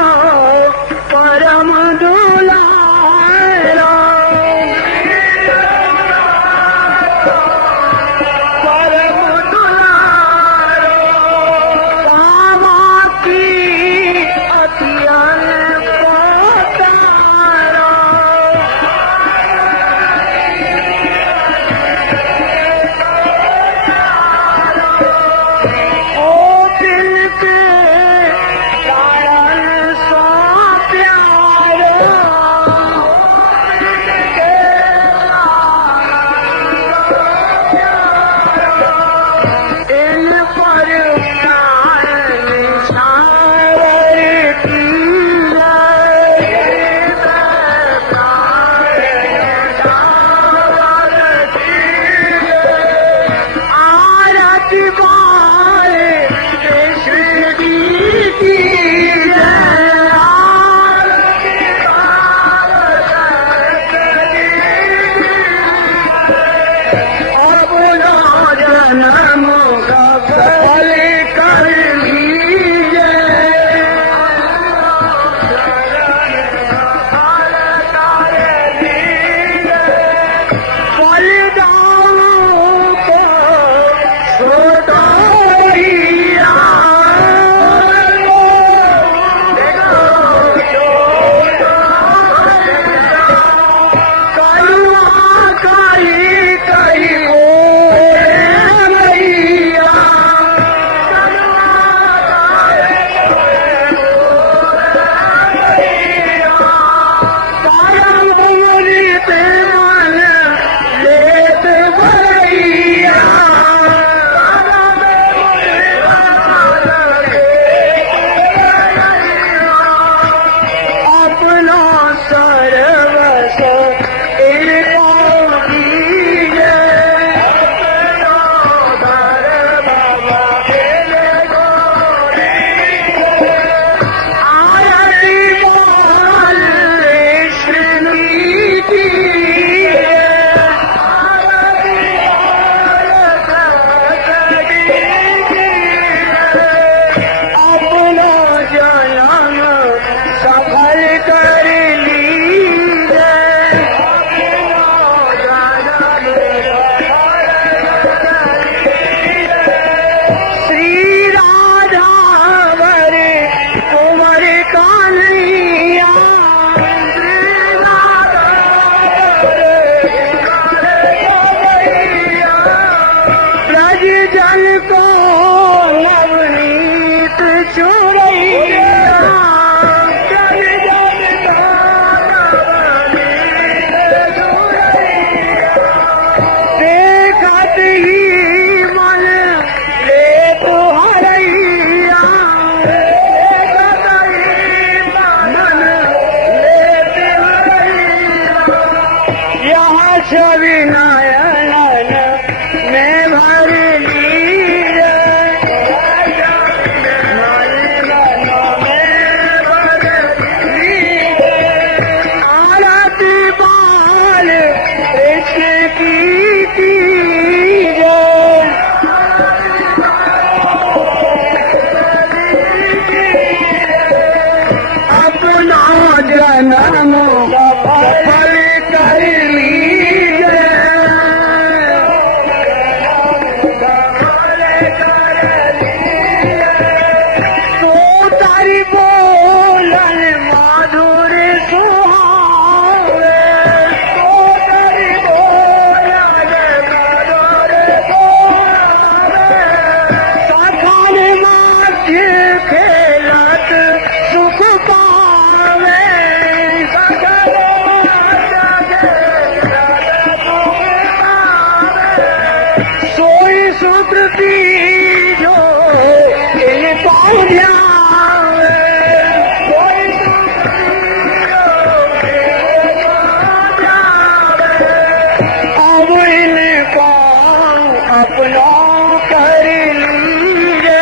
कर लीजिए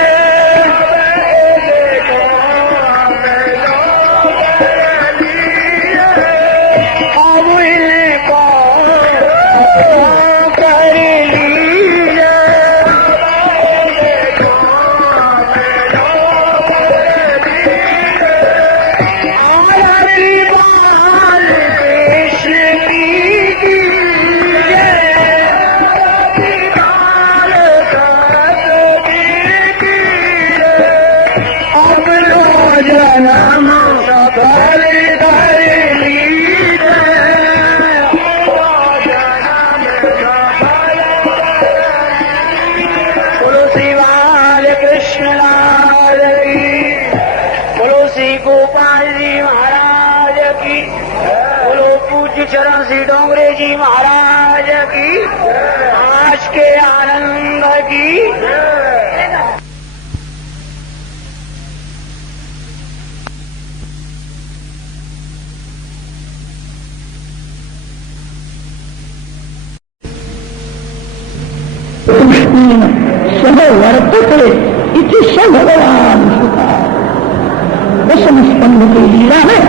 अब इनको कर लीजिए गोपाल जी महाराज की, बोलो पूज्य चरण श्री डोंगरे जी महाराज की, आज के आनंद की। कृष्णेन सह वर्तते इति स भगवान सुखा। दशम स्कंध की लीला में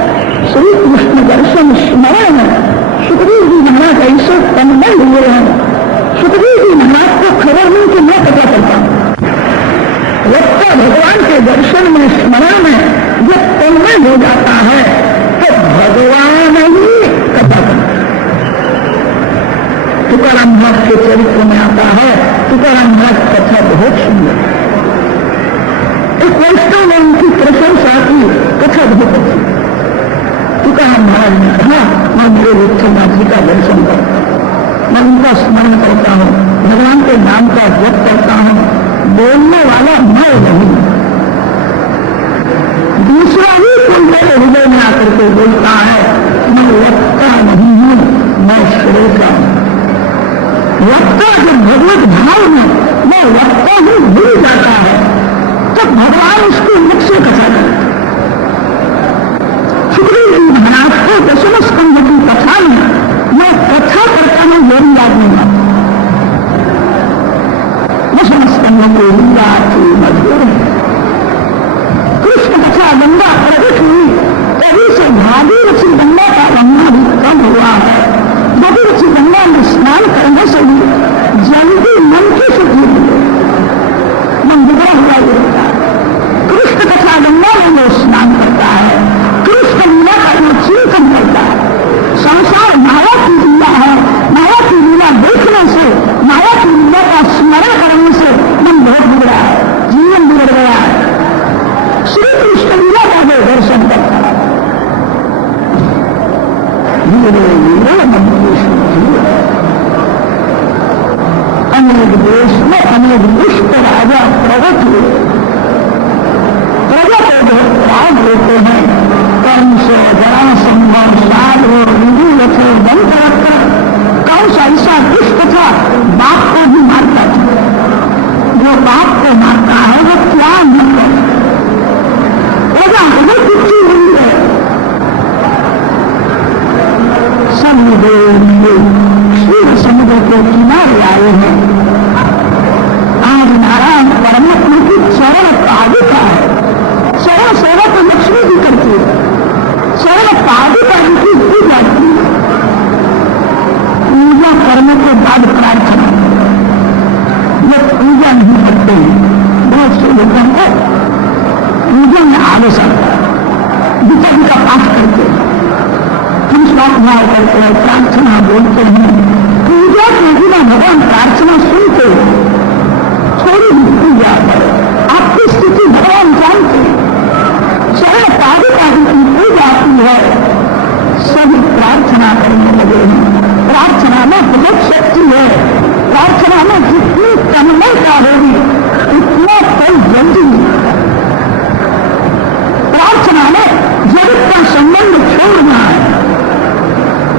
श्री कृष्ण दर्शन स्मरण सुखदेव जी महाराज ऐसे तन्मय हुए हैं। सुखदेव जी महाराज को खबर नहीं कि मैं पता करता वक्ता भगवान के दर्शन में स्मरण में जब तन्मय हो जाता है तो भगवान ही कथा करता। तुकाराम महाराज के चरित्र में आता है, तुकाराम महाराज कथा बहुत सुंदर। एक वैष्णव ने उनकी प्रशंसा की, कथा बहुत अच्छी। तुकाराम महाराज ने कहा मैं मेरे विठ्ठलनाथ जी का दर्शन करता हूं, मैं उनका स्मरण करता हूं, भगवान के नाम का जप करता हूं। बोलने वाला मैं नहीं, दूसरा ही कोई मेरे हृदय में आकर के बोलता है। मैं वक्ता नहीं हूं, मैं श्रोता हूं। वक्ता जब भगवत भाव में मैं वक्ता ही भूल जाता है तब भगवान उसके मुख से कथा करता। सुखदेव जी महाराज को दशम स्कंध की कथा में यह कथा करता में जरूर याद नहीं आता। दशम स्कंध को लीला की मधुर कृष्ण कथा गंगा प्रकट हुई, तभी से भागीरथी गंगा का गंगा भी कम हुआ है। भागीरथी गंगा में स्नान करने से भी जल्दी मन की शुद्धि मिले, मन बिगड़ा हुआ गिरता है। कृष्ण कथा गंगा में वो स्नान करता है, कृष्ण लीला का वो चिंतन करता है। संसार माया की लीला है, माया की लीला देखने से, माया की लीला का स्मरण करने से मन बहुत बिगड़ा है, जीवन बिगड़ गया है। श्री कृष्ण लीला का वो दर्शन करता है, धीरे धीरे मन की शुद्धि। अनेक देश में अनेक दुष्ट राजा प्रगट हुए, प्रजा को बहुत राग होते हैं। कंस, जरासंध, शाल, विदुरथ, दंतवक्र। कंस ऐसा दुष्ट था, बाप को भी मारता था। जो बाप को मारता है वो क्या न करे, प्रजा बहुत दुखी हुई है। सभी देव क्षीर समुद्र के किनारे आए हैं। आज नारायण परमात्मा की चरण पादुका है। चरण सेवा तो लक्ष्मी जी करती है, चरण पादुका जी की पूजा की। पूजा करने के बाद प्रार्थना, ये पूजा नहीं करते हैं। बहुत से लोगों को पूजा में आलस आता है, गीता जी का पाठ करते हैं, हम श्लोक भाव करते हैं, प्रार्थना बोलते हैं। पूजा के बिना भगवान प्रार्थना सुनते हैं। थोड़ी भी पूजा करो, आपकी स्थिति भगवान जानते हैं। चरण पादुका की पूजा की है, सभी प्रार्थना करने लगे हैं। प्रार्थना में बहुत शक्ति है, प्रार्थना में जितनी तन्मयता होगी उतना फल जल्दी मिलता है। प्रार्थना में जगत का संबंध छोड़ना है।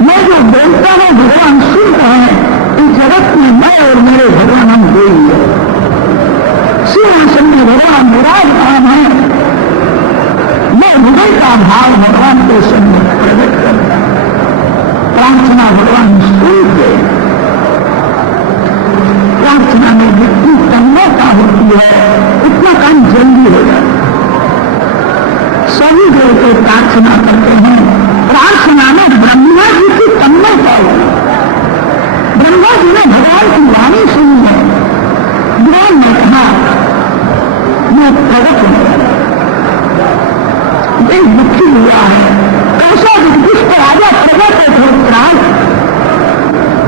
मैं जो बोलता है भगवान सुन रहे हैं, इस जगत में मैं और मेरे भगवान हम दो ही है। सिंहासन में भगवान विराजमान है, मैं हृदय का भाव भगवान के सामने प्रकट करता है। प्रार्थना भगवान सुनते, प्रार्थना में जितनी तन्मयता है उतना काम जल्दी हो जाए। सभी देवते प्रार्थना करते हैं, प्रार्थना में ब्रह्मा जी की तन्मयता हुई। ब्रह्मा जी ने भगवान की वाणी सुनी है। भगवान ने कहा मैं प्रगट हूं, देश दुखी हुआ है, कैसा दुष्ट राजा प्रगट है धूतराज,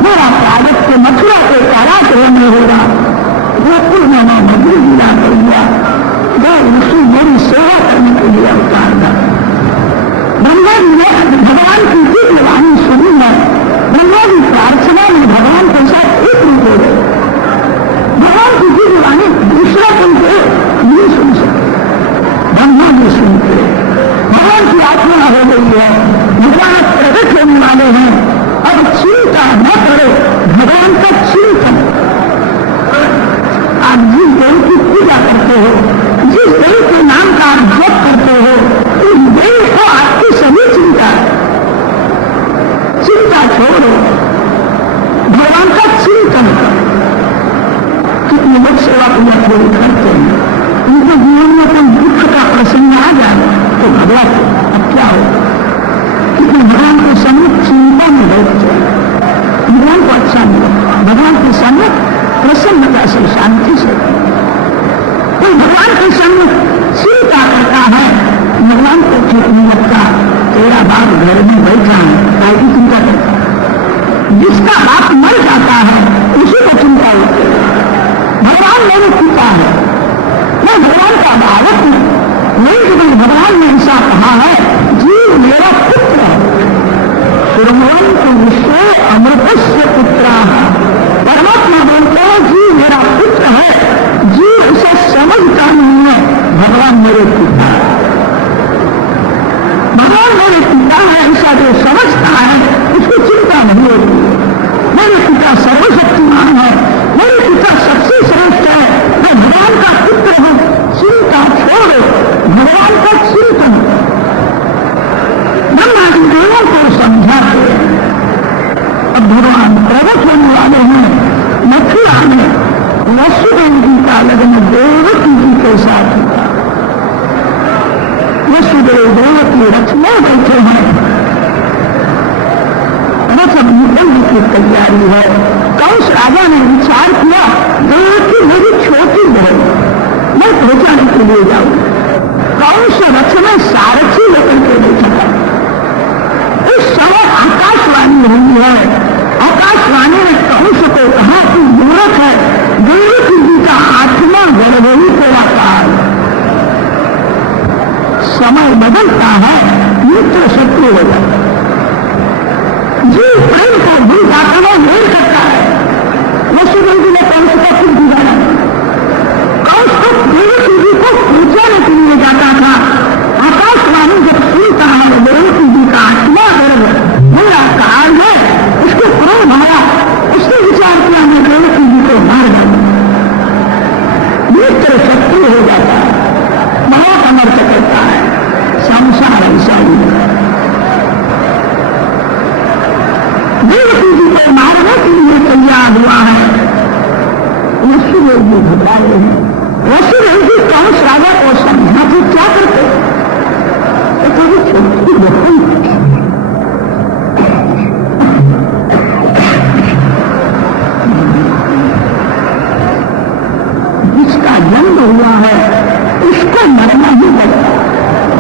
मेरा प्रागत के मथुरा के कारागृह में होगा, गोकुल में मैं मधुर लीला करूंगा, ऋषि मेरी सेवा करने के लिए अवतार था। ब्रह्मा जी ने भगवान की दिव्य वाणी सुनी है। ब्रह्मा जी प्रार्थना में भगवान के साथ एक रूप हो गए। भगवान की दिव्य वाणी दूसरा उनके नहीं सुन सकते, ब्रह्मा जी सुनते। भगवान की आत्मा हो गई है, भगवान प्रकट होने वाले हैं। अब चिंता न करो, भगवान का चिंतन। आप जिस देव की पूजा करते हो, जिस देव के नाम का आप जप करते हो, उस देव को आपकी सभी चिंता है। चिंता छोड़ो, भगवान का चिंतन करो। कितने लोग सेवा पूजा पूरी करते हैं, उनके जीवन में कोई दुख का प्रसंग आ जाए तो भगवान अब क्या होगा, लेकिन भगवान के सम्मुख चिंता में बैठते हैं, भगवान को अच्छा नहीं लगता। भगवान के सम्मुख प्रसन्नता से, शांति से। कोई भगवान के सम्मुख चिंता करता है, भगवान को ठीक नहीं लगता। तेरा बाप घर में बैठा है, काहे की चिंता करता है? जिसका बाप मर जाता है उसी को चिंता होती है। भगवान मेरे पिता है, मैं भगवान का बालक हूं, लेकिन भगवान ने ऐसा कहा है जीव मेरा पुत्र है। सुरमवंत विश्व अमृतस्य पुत्र। परमात्मा बोलते हैं जीव मेरा पुत्र है, जीव उसे समझता नहीं है। भगवान मेरे पिता है, भगवान मेरे पिता है, ऐसा जो समझता है उसको चिंता नहीं होती। मेरे पिता सर्वशक्तिमान है, मेरे पिता सबसे श्रेष्ठ है, मैं भगवान का पुत्र हूं। चिंता छोड़ो, भगवान का चिंतन। ब्रह्मा जी देवों को समझाते हैं। अब भगवान प्रकट होने वाले हैं मथुरा में। वसुदेव जी का लग्न देवकी जी के साथ हुआ। वसुदेव देवकी रथ में बैठे हैं, रथ निकलने की तैयारी है। कंस राजा ने विचार किया देवकी मेरी छोटी बहन, मैं पहुंचाने के लिए जाऊं। कंस रथ में सारथी लेकर के बैठा था। उस समय आकाशवाणी हुई है। आकाशवाणी ने कंस को कहा कि मूर्ख है, देवकी जी का आत्मा गर्भवती तेरा काल। समय बदलता है, मित्र शत्रु हो जाता है। जीव प्रेम को भूल जाता है, मेल करता है। वसुदेव जी ने कंस का कुछ बिगाड़ा नहीं। कंस को देवकी जी को पूछने के लिए जाता था। आकाशवाणी जब सुनता है देवकी जी का आत्मा गर्भ मेरा काल है, उसको क्रोध आया। उसने विचार किया मैं देवकी जी को मार डालूं। मित्र शत्रु हो जाता है, बहुत अनर्थ करता है। संसार ऐसा ही है। देवकी जी को मारने के लिए तैयार हुआ है। वसुदेव जी घबरा रहे हैं। वसुदेव जी कंस राजा को समझाते क्या करते? तो छोटी बहन जिसका जन्म हुआ है उसको मरना ही पड़ता।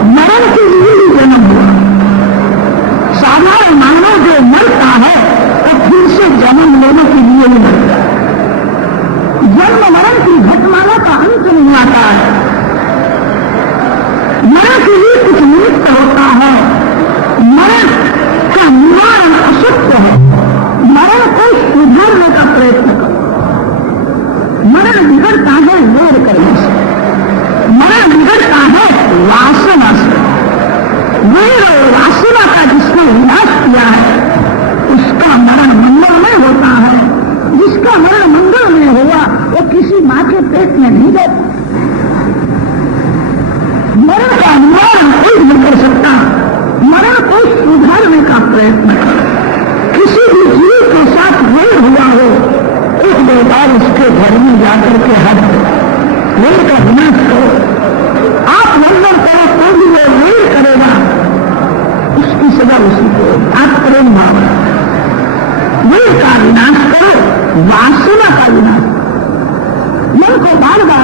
मरण के लिए ही जन्म हुआ। साधारण मानव जो मरता है तो फिर से जन्म लेने के लिए ही मरता है। जन्म मरण की घटमाला का अंत नहीं आता है। मरण के लिए कुछ निमित्त होता है। मरण का निवारण असत्य है। मरण को सुधारने का प्रयत्न करो। मरण बिगड़ता है वेर करने से, मरण बिगड़ता है वासना से। वेर और वासना का जिसने विनाश किया है उसका मरण मंगल में होता है। जिसका मरण मंगल में हुआ वो किसी मां के पेट में नहीं जाता। मरण का निवारण कोई नहीं कर सकता। मरण को सुधारने का प्रयत्न करो। किसी भी जीव के साथ वेर हुआ हो, एक दो बार उसके घर में जाकर के हट,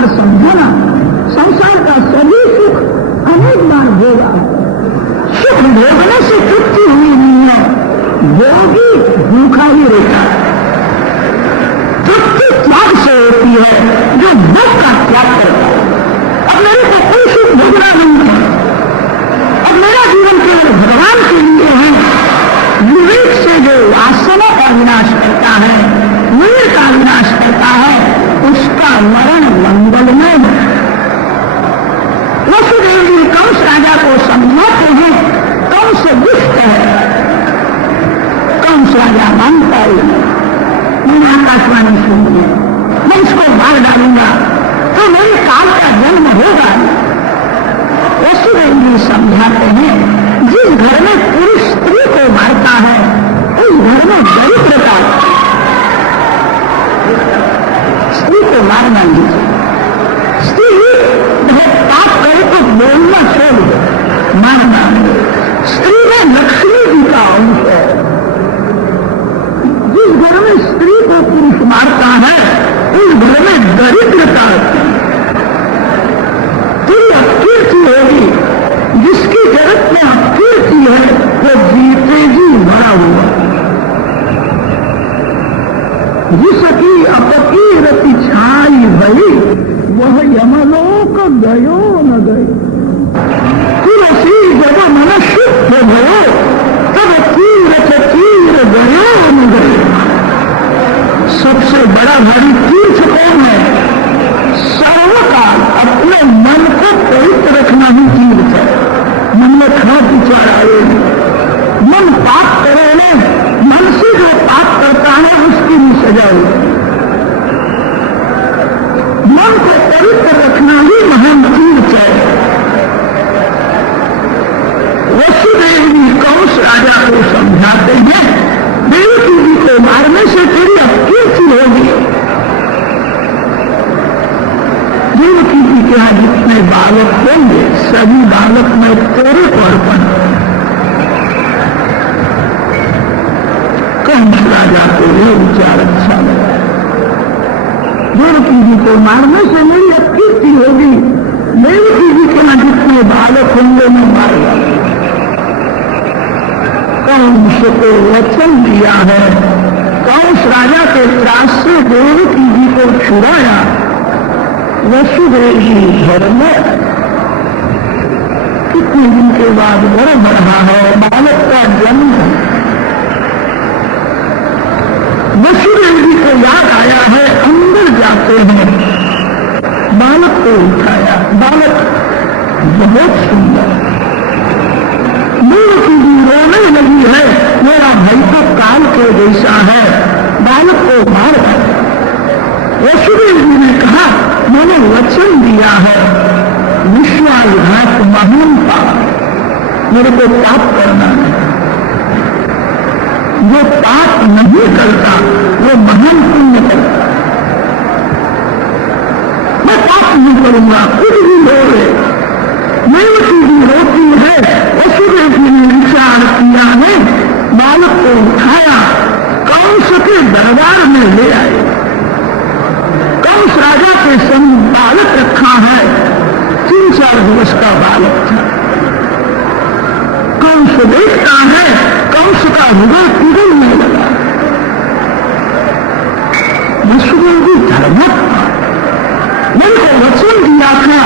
बार समझाना, संसार का सभी सुख अनेक बार भोगा। सुख भोगने से तृप्ति हुई नहीं है, भोगी भूखा ही रहता है। तृप्ति त्याग से होती है, जो भोग का त्याग करता है। अब मेरे को कोई सुख भोगना नहीं है, अब मेरा जीवन केवल भगवान के लिए है। विवेक से जो वासना का विनाश करता है, वीर का विनाश करता है, उसका मरण मंगलमय है। वसुदेव जी कंस राजा को समझाते हैं, कंस दुष्ट है। कंस राजा मानता ही नहीं, मैंने आकाशवाणी सुनी है, मैं इसको मार डालूंगा तो मेरे काल का जन्म होगा। वसुदेव जी समझाते हैं, जिस घर में पुरुष स्त्री को मारता है उस घर में दरिद्रता। स्त्री को मारना नहीं, स्त्री बहुत पाप करे तो बोलना छोड़ दो, मारना नहीं। स्त्री में लक्ष्मी जी का अंश है। जिस घर में स्त्री को पुरुष मारता है उस घर में दरिद्रता कीर्ति होगी। जिसकी जगत में अकीर्ति है वो जीते जी मरा हुआ। जिसकी अपकीर्ति छाई भई वह यमलोक गयो न गए। तुलसी जब मनुष्य भयो तब तीर्थ तीर गयो न गए। सबसे बड़ा भारी तीर्थ कौन है? सर्वकाल अपने मन को पवित्र रखना ही तीर्थ है। मन में खा विचार आए, मन पाप करे, मन से जो पाप करता है उसकी भी सजा होगी। मन को पवित्र रखना ही महान तीर्थ है। वसुदेव जी कंस राजा को समझाते हैं, देवकी जी को मारने से तेरी अकीर्ति होगी। देवकी जी के यहाँ जितने बालक होंगे सभी बालक में तेरे को अर्पण। कंस राजा को ये विचार अच्छा लगा, देवकी जी को मारने से मेरी अकीर्ति होगी। देवकी जी के यहाँ जितने बालक होंगे मैं मारूंगा। कंस को वचन दिया है, कंस राजा के त्रास से देवकी जी को छुड़ाया। वसुदेव जी घर में कितने दिन के बाद बड़ा बढ़ा है, बालक का जन्म। वसुदेव जी को याद आया है, अंदर जाते हैं, बालक को उठाया। बालक बहुत सुंदर। देवकी जी रोने लगी है, मेरा भाई तो काल के जैसा है, बालक को मार डाला। वसुदेव जी ने कहा, मैंने वचन दिया है विश्वासघात महान पाप, मेरे को पाप करना है। जो पाप नहीं करता वो महान पुण्य करता। मैं पाप नहीं करूंगा, खुद भी रो रहे। देवकी जी रोती है। वसुदेव जी ने विचार किया है, बालक को उठाया, कंस के दरबार में ले आए। कंस राजा के संग बालक रखा है, 3-4 दिवस का बालक था। कंस देखता है, कंस का हृदय पिघलने लगा। वसुदेव जी धर्मत्मा, मैंने को वचन दिया था,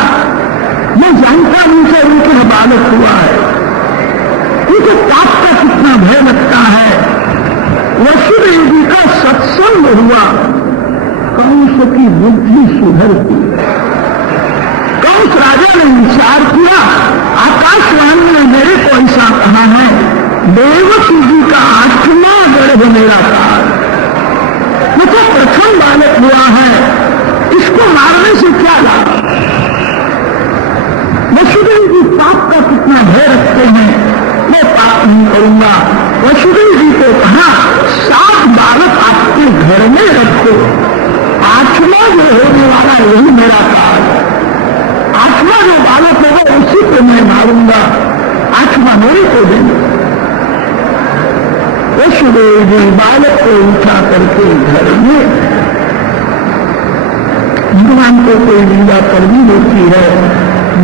मैं जानता नहीं था उनके बालक हुआ है। उनको पाप का कितना भय लगता है। वसुदेव जी का सत्संग हुआ, कंस की बुद्धि सुधरती। कंस राजा ने विचार किया, आकाशवाणी ने मेरे को ऐसा कहा है, देवकी जी का 8वां गर्भ मेरा काल, मुझे प्रथम बालक हुआ है, इसको मारने से क्या लाभ। वसुदेव जी पाप का कितना भय रखते हैं, मैं पाप नहीं करूंगा। वसुदेव जी को कहा, 7 बालक आपके घर में रखो, 8वां जो होने वाला यही मेरा काल। 8वां जो बालक होगा उसी को मैं मारूंगा, 8वां मेरे को देंगे। वसुदेव जी बालक को उठा करके घर में भगवान को कोई लीला करनी होती है,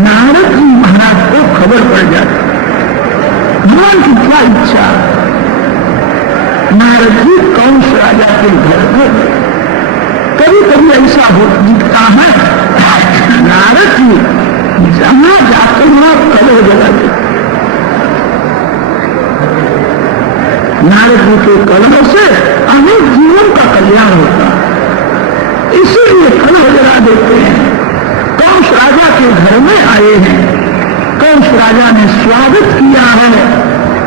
नारद जी महाराज को खबर पड़ जाती, भगवान की क्या इच्छा। नारद जी कंस राजा के घर में, कभी कभी ऐसा हो दिखता है नारद जी जहां जाकर वहां कलह जलाते, नारद जी के कलह से अनेक जीवन का कल्याण होता है, इसीलिए कलह जला देते हैं। कंस राजा के घर में आए हैं, कंस राजा ने स्वागत किया है।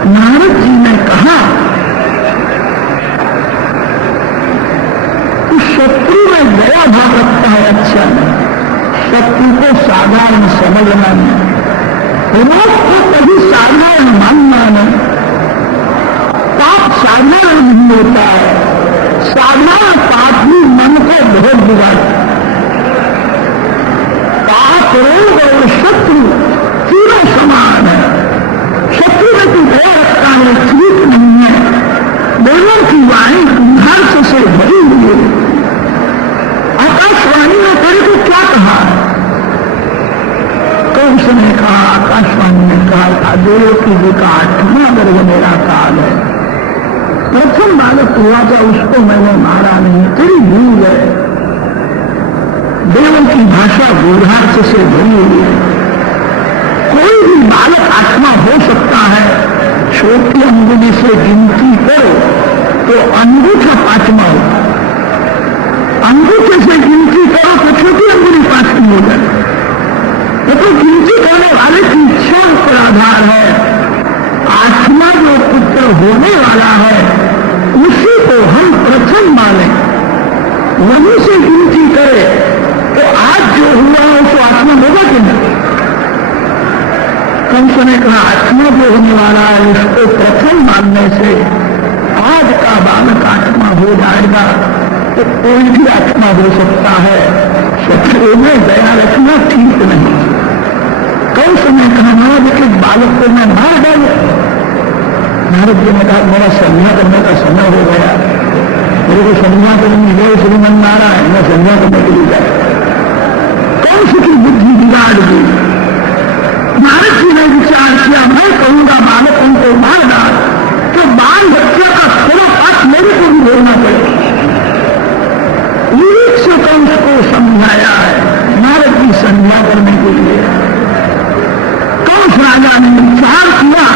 नारद जी ने कहा शत्रु में दया भाव रखता है, अच्छा नहीं, शत्रु को साधारण समझना नहीं, रोग को कभी साधारण मानना नहीं, पाप साधारण नहीं होता है, साधारण पाप भी मन को बहुत बिगाड़ता है। पाप रोग और शत्रु तीनों समान है, शत्रु में कोई दया रखता है ठीक नहीं है, दोनों की वाणी कुंभार से भरी हुई है। आकाशवाणी ने तेरे को क्या कहा? तो उसने कहा, आकाशवाणी ने कहा देवकी जी का 8वां वर्ग मेरा काल है, प्रथम बालक हुआ था उसको मैंने मारा नहीं, तेरी भूल है। देवों की भाषा गूढ़ार्थ से भरी हुई है, कोई भी बालक 8वां हो सकता है। छोटी अंगुली से गिनती करो तो अंगूठा 5वां होगा, अंगूठे से गिनती करो तो छोटी अंगुली 5वीं हो जाए। तो गिनती करने वाले की इच्छा पर आधार है। 8वां जो पुत्र होने वाला है उसी को हम प्रथम माने, वहीं से गिनती करे तो आज जो हुआ उसको 8वां होगा कि नहीं? कंस ने कहा 8वां जो होने वाला है उसको प्रथम मानने से आज का बालक 8वां हो जाएगा, तो कोई भी 8वां हो सकता है। शत्रु में दया रखना ठीक नहीं। कंस ने कहा नारद के बालक को मैं मार डालू। नारद जी ने कहा मेरा संध्या करने का समय हो गया, मेरे को संध्या करनी है, श्रीमन नारायण मैं संध्या करने के लिए जाए। कंस की बुद्धि बिगाड़ दी। नारद जी ने विचार किया मैं कहूंगा बालकों को मार डाल तो बाल बच्चे का थोड़ा पास मेरे को भी बोलना पड़ेगा। से कंस को समझाया है नारद जी संध्या करने के लिए। कंस राजा ने विचार किया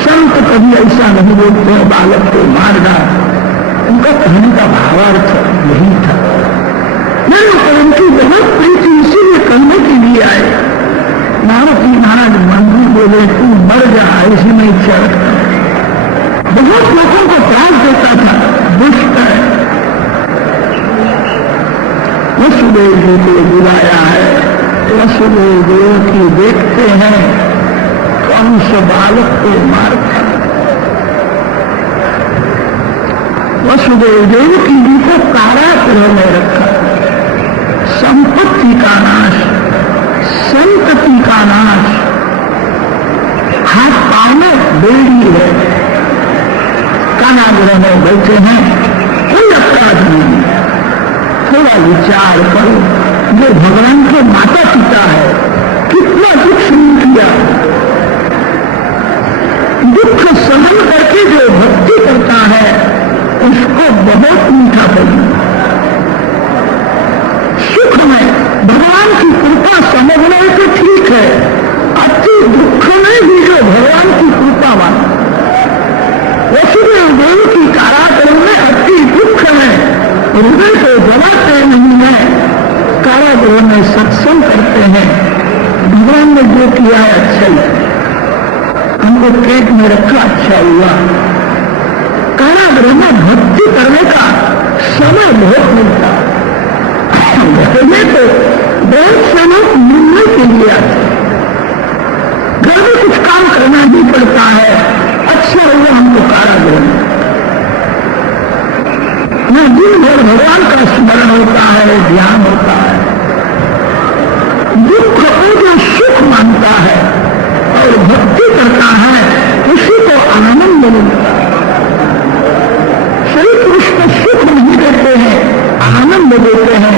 संत कभी ऐसा नहीं बोलते हैं बालक को मार डाल, उनका कहने का भावार्थ यही था। मेरे को उनकी बहुत प्रीति इसीलिए करने के लिए आए। नारद जी महाराज मन में बोले तू मर जा, ऐसी में इच्छा रखता है। बहुत लोगों को प्राण देता था, दुष्ट है। वसुदेव जी को बुलाया है, वसुदेव देव की देखते हैं कंस बालक को मारता। वसुदेव देव की जी को कारागृह में रखा। संपत्ति का नाश, संतति का नाश, हाथ पांव में बेड़ी है, कारागृह में बैठे हैं, कोई अपराध नहीं। थोड़ा विचार करो, जो भगवान के माता पिता है कितना दुख सहन किया, दुख सहन करके जो भक्ति करता है उसको बहुत मीठा पड़ता। सुख में भगवान की कृपा समझना तो ठीक है, अति दुख में भी जो भगवान की कृपा माना। वसुदेव देव की कारागृह में अति दुख है, हृदय को जलाते नहीं है, कारागृह में सत्संग करते हैं। भगवान ने जो किया है अच्छा ही, हमको पेट में रखा अच्छा हुआ। कारागृह में भक्ति करने का समय बहुत मिलता। घर में तो बहुत से लोग मिलने के लिए आते, घर में कुछ काम करना ही पड़ता है। अच्छा हुआ हमको कारागृह में दिन भर भगवान का स्मरण होता है, ध्यान होता है। दुख को जो सुख मानता है और भक्ति करता है उसी को आनंद मिलता है। श्री कृष्ण सुख नहीं देते हैं, आनंद आनंद देते हैं।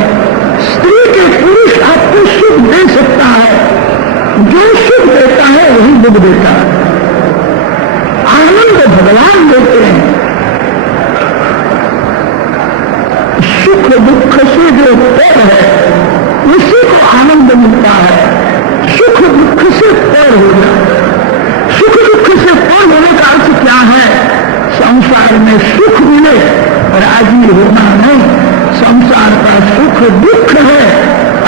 स्त्री के पुरुष आपको सुख दे सकता है, जो सुख देता है वही दुख देता है। आनंद भगवान देते हैं। सुख दुख से जो पर है उसी को आनंद मिलता है। सुख दुख से पर हो जाए। सुख दुख से पर होने का अर्थ क्या है? संसार में सुख मिले राजी होना नहीं। संसार का सुख दुख है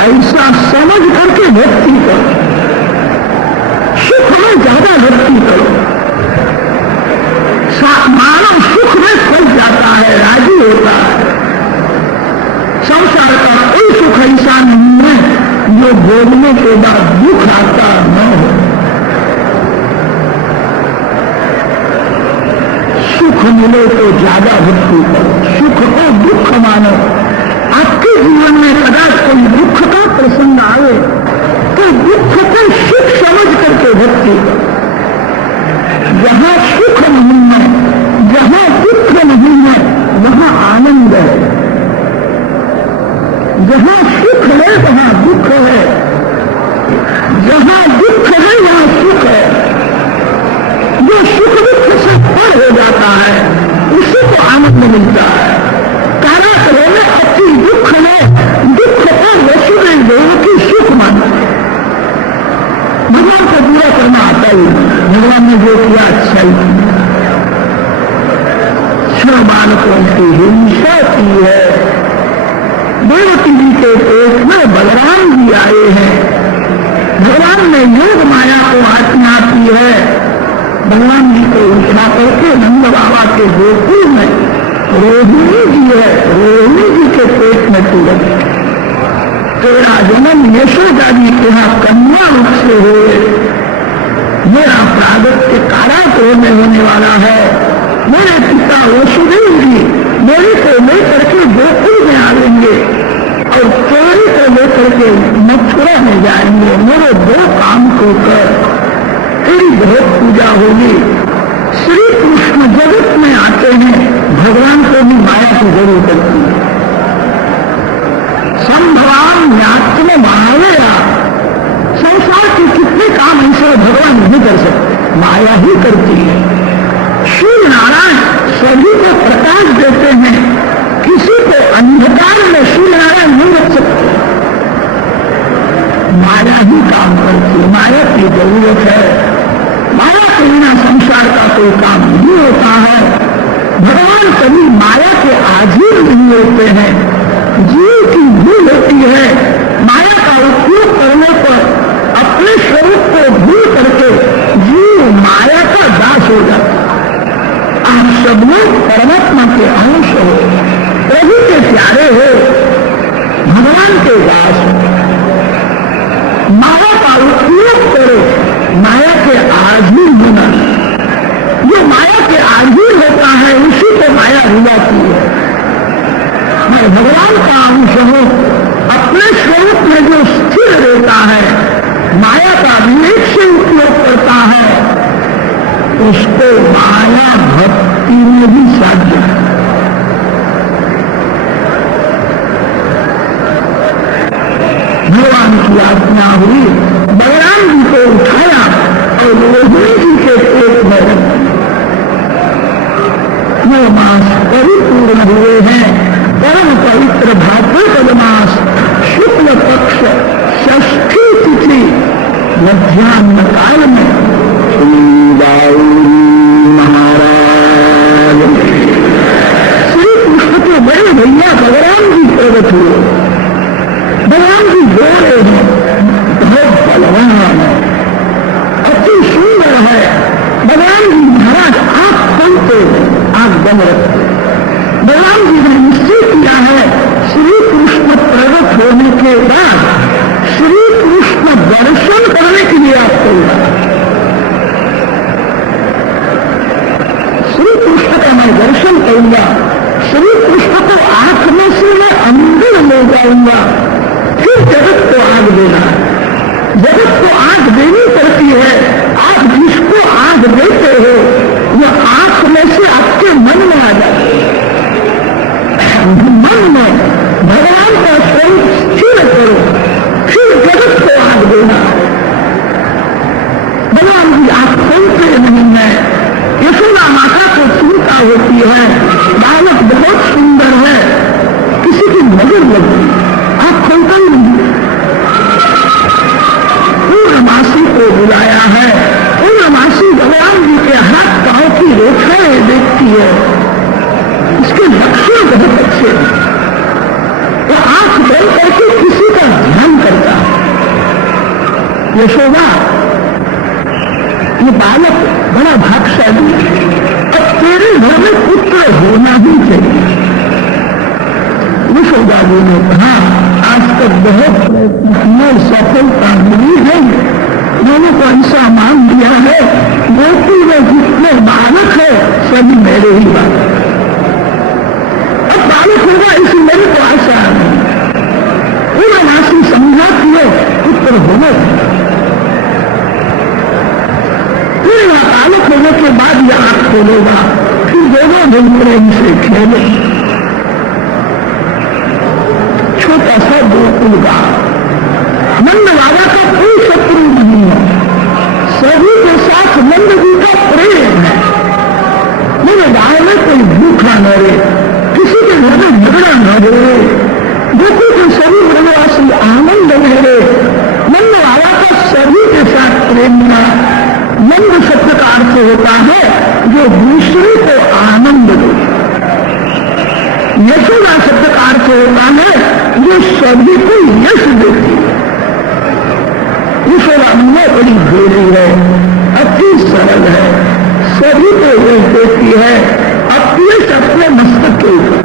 ऐसा समझ करके भक्ति करो। सुख में ज्यादा भक्ति करो। मानव सुख में फंस जाता है, राजी होता है। संसार का कोई सुख ऐसा नहीं है जो भोगने के बाद दुख आता न हो। सुख मिले तो ज्यादा भक्ति करो, सुख को दुख मानो। आपके जीवन में कदाच कोई दुख का प्रसंग आए तो दुख को सुख समझ करके भक्ति करो। जहां सुख नहीं है, जहां दुख नहीं है, वहां आनंद है। जहां सुख है वहां दुख है, जहां दुख है वहां सुख है। जो सुख दुख से पर हो जाता है उसी को आनंद मिलता है। कारागृह में अति दुख में दुख पर वसुदेव देवकी सुख माना। भगवान को पूरा करना आता ही, भगवान ने जो किया अच्छा ही किया। 6 बालकों की हिंसा की है। देवकी जी के पेट में बलराम जी आए हैं। भगवान ने योग माया को आज्ञा की है। भगवान जी को उठा करके नंद बाबा के गोकुल में रोहिणी जी है, रोहिणी जी के पेट में तुरंत तेरा जन्म यशोदा जी के यहाँ कन्या रूप से हुए। मेरा प्रागत्य कारागृह में होने वाला है। मेरे पिता वसुदेव जी मेरे को लेकर के गोकुल में आएंगे और तेरे को लेकर के मथुरा में जाएंगे। मेरे 2 काम को कर, तेरी बहुत पूजा होगी। श्री कृष्ण जगत में आते हैं, भगवान को भी माया की जरूरत पड़ती है। संभवान यात्रा माया, संसार के कितने काम ऐसे भगवान नहीं कर सकते, माया ही करती है। श्री नारायण सभी को प्रकाश देते हैं, किसी को अंधकार में श्री नारायण नहीं रख सकते। माया ही काम करती है, माया की जरूरत है। माया के बिना संसार का कोई काम नहीं होता है। भगवान कभी माया के अधीन नहीं होते हैं। जीव की भूल होती है, माया का उपयोग करने पर अपने स्वरूप को भूल करके जीव माया का दास हो जाता है। आप सब लोग परमात्मा के अंश हो, प्रभु के प्यारे हो, भगवान के दास हो। माया का उपयोग करो, माया के अधीन होना। जो माया के अधीन होता है उसी को माया रुलाती है। मैं भगवान का अंश हूं, अपने स्वरूप में जो स्थिर रहता है, माया का विवेक से उपयोग करता है, उसको माया भक्ति में भी साध्य है। भगवान की आज्ञा हुई, बलराम जी को उठाया और रोहिणी जी के पेट में रख दिया। 9 मास परिपूर्ण हुए हैं। परम पवित्र भाद्रपद मास शुक्ल पक्ष षष्ठी तिथि मध्याह्न काल में महाराज श्री कृष्ण के बड़े भैया बलराम जी प्रकट हुए। बलराम जी गोरे हैं, बहुत बलवान है, अति सुंदर है। बलराम जी महाराज आंख खोलते, आंख बंद रखते। बलराम जी ने निश्चय किया है श्री कृष्ण प्रकट होने के बाद श्री कृष्ण दर्शन करने के लिए आपको श्री कृष्ण का मैं दर्शन करूंगा। श्री कृष्ण को आंख में से मैं अंदर ले जाऊंगा। फिर जगत को आग देना है। जगत को आग देनी पड़ती है। आप जिसको आग देते हो वह आंख में से आपके मन में आ जाती है। मन में भगवान यशोदा, ये बालक बड़ा भाग्यशाली, अब तेरे घर में पुत्र होना ही चाहिए। यशोदा जी ने कहा, आज तक बहुत प्रयत्न सफलता मिली है, मैंने को ऐसा मान दिया है, गोपी में जितने बालक है सभी मेरे ही बालक। अब बालक होगा इसी मेरे को आशा नहीं, पूरा नासी समझाती है पुत्र होने, फिर वह बालक होने के बाद यह आंख खोलेगा, फिर दोनों दिन प्रेम से खेले। छोटा सा गोकुल गांव, नंद बाबा का कोई शत्रु नहीं है, सभी के साथ नंद जी का प्रेम है। मेरे गांव में कोई भूखा न रहे, किसी के घर में झगड़ा न रहे, गोकुल के सभी ब्रजवासी आनंद में रहे। नंद बाबा का सभी के साथ प्रेम ना, नंद शब्द का अर्थ होता है जो दूसरे को आनंद दे। यशोदा शब्द का अर्थ होता है जो सभी को यश देती है। यशोदा में बड़ी देरी है, अति सरल है, सभी को यश देती है, अपने अपने मस्तक के ऊपर।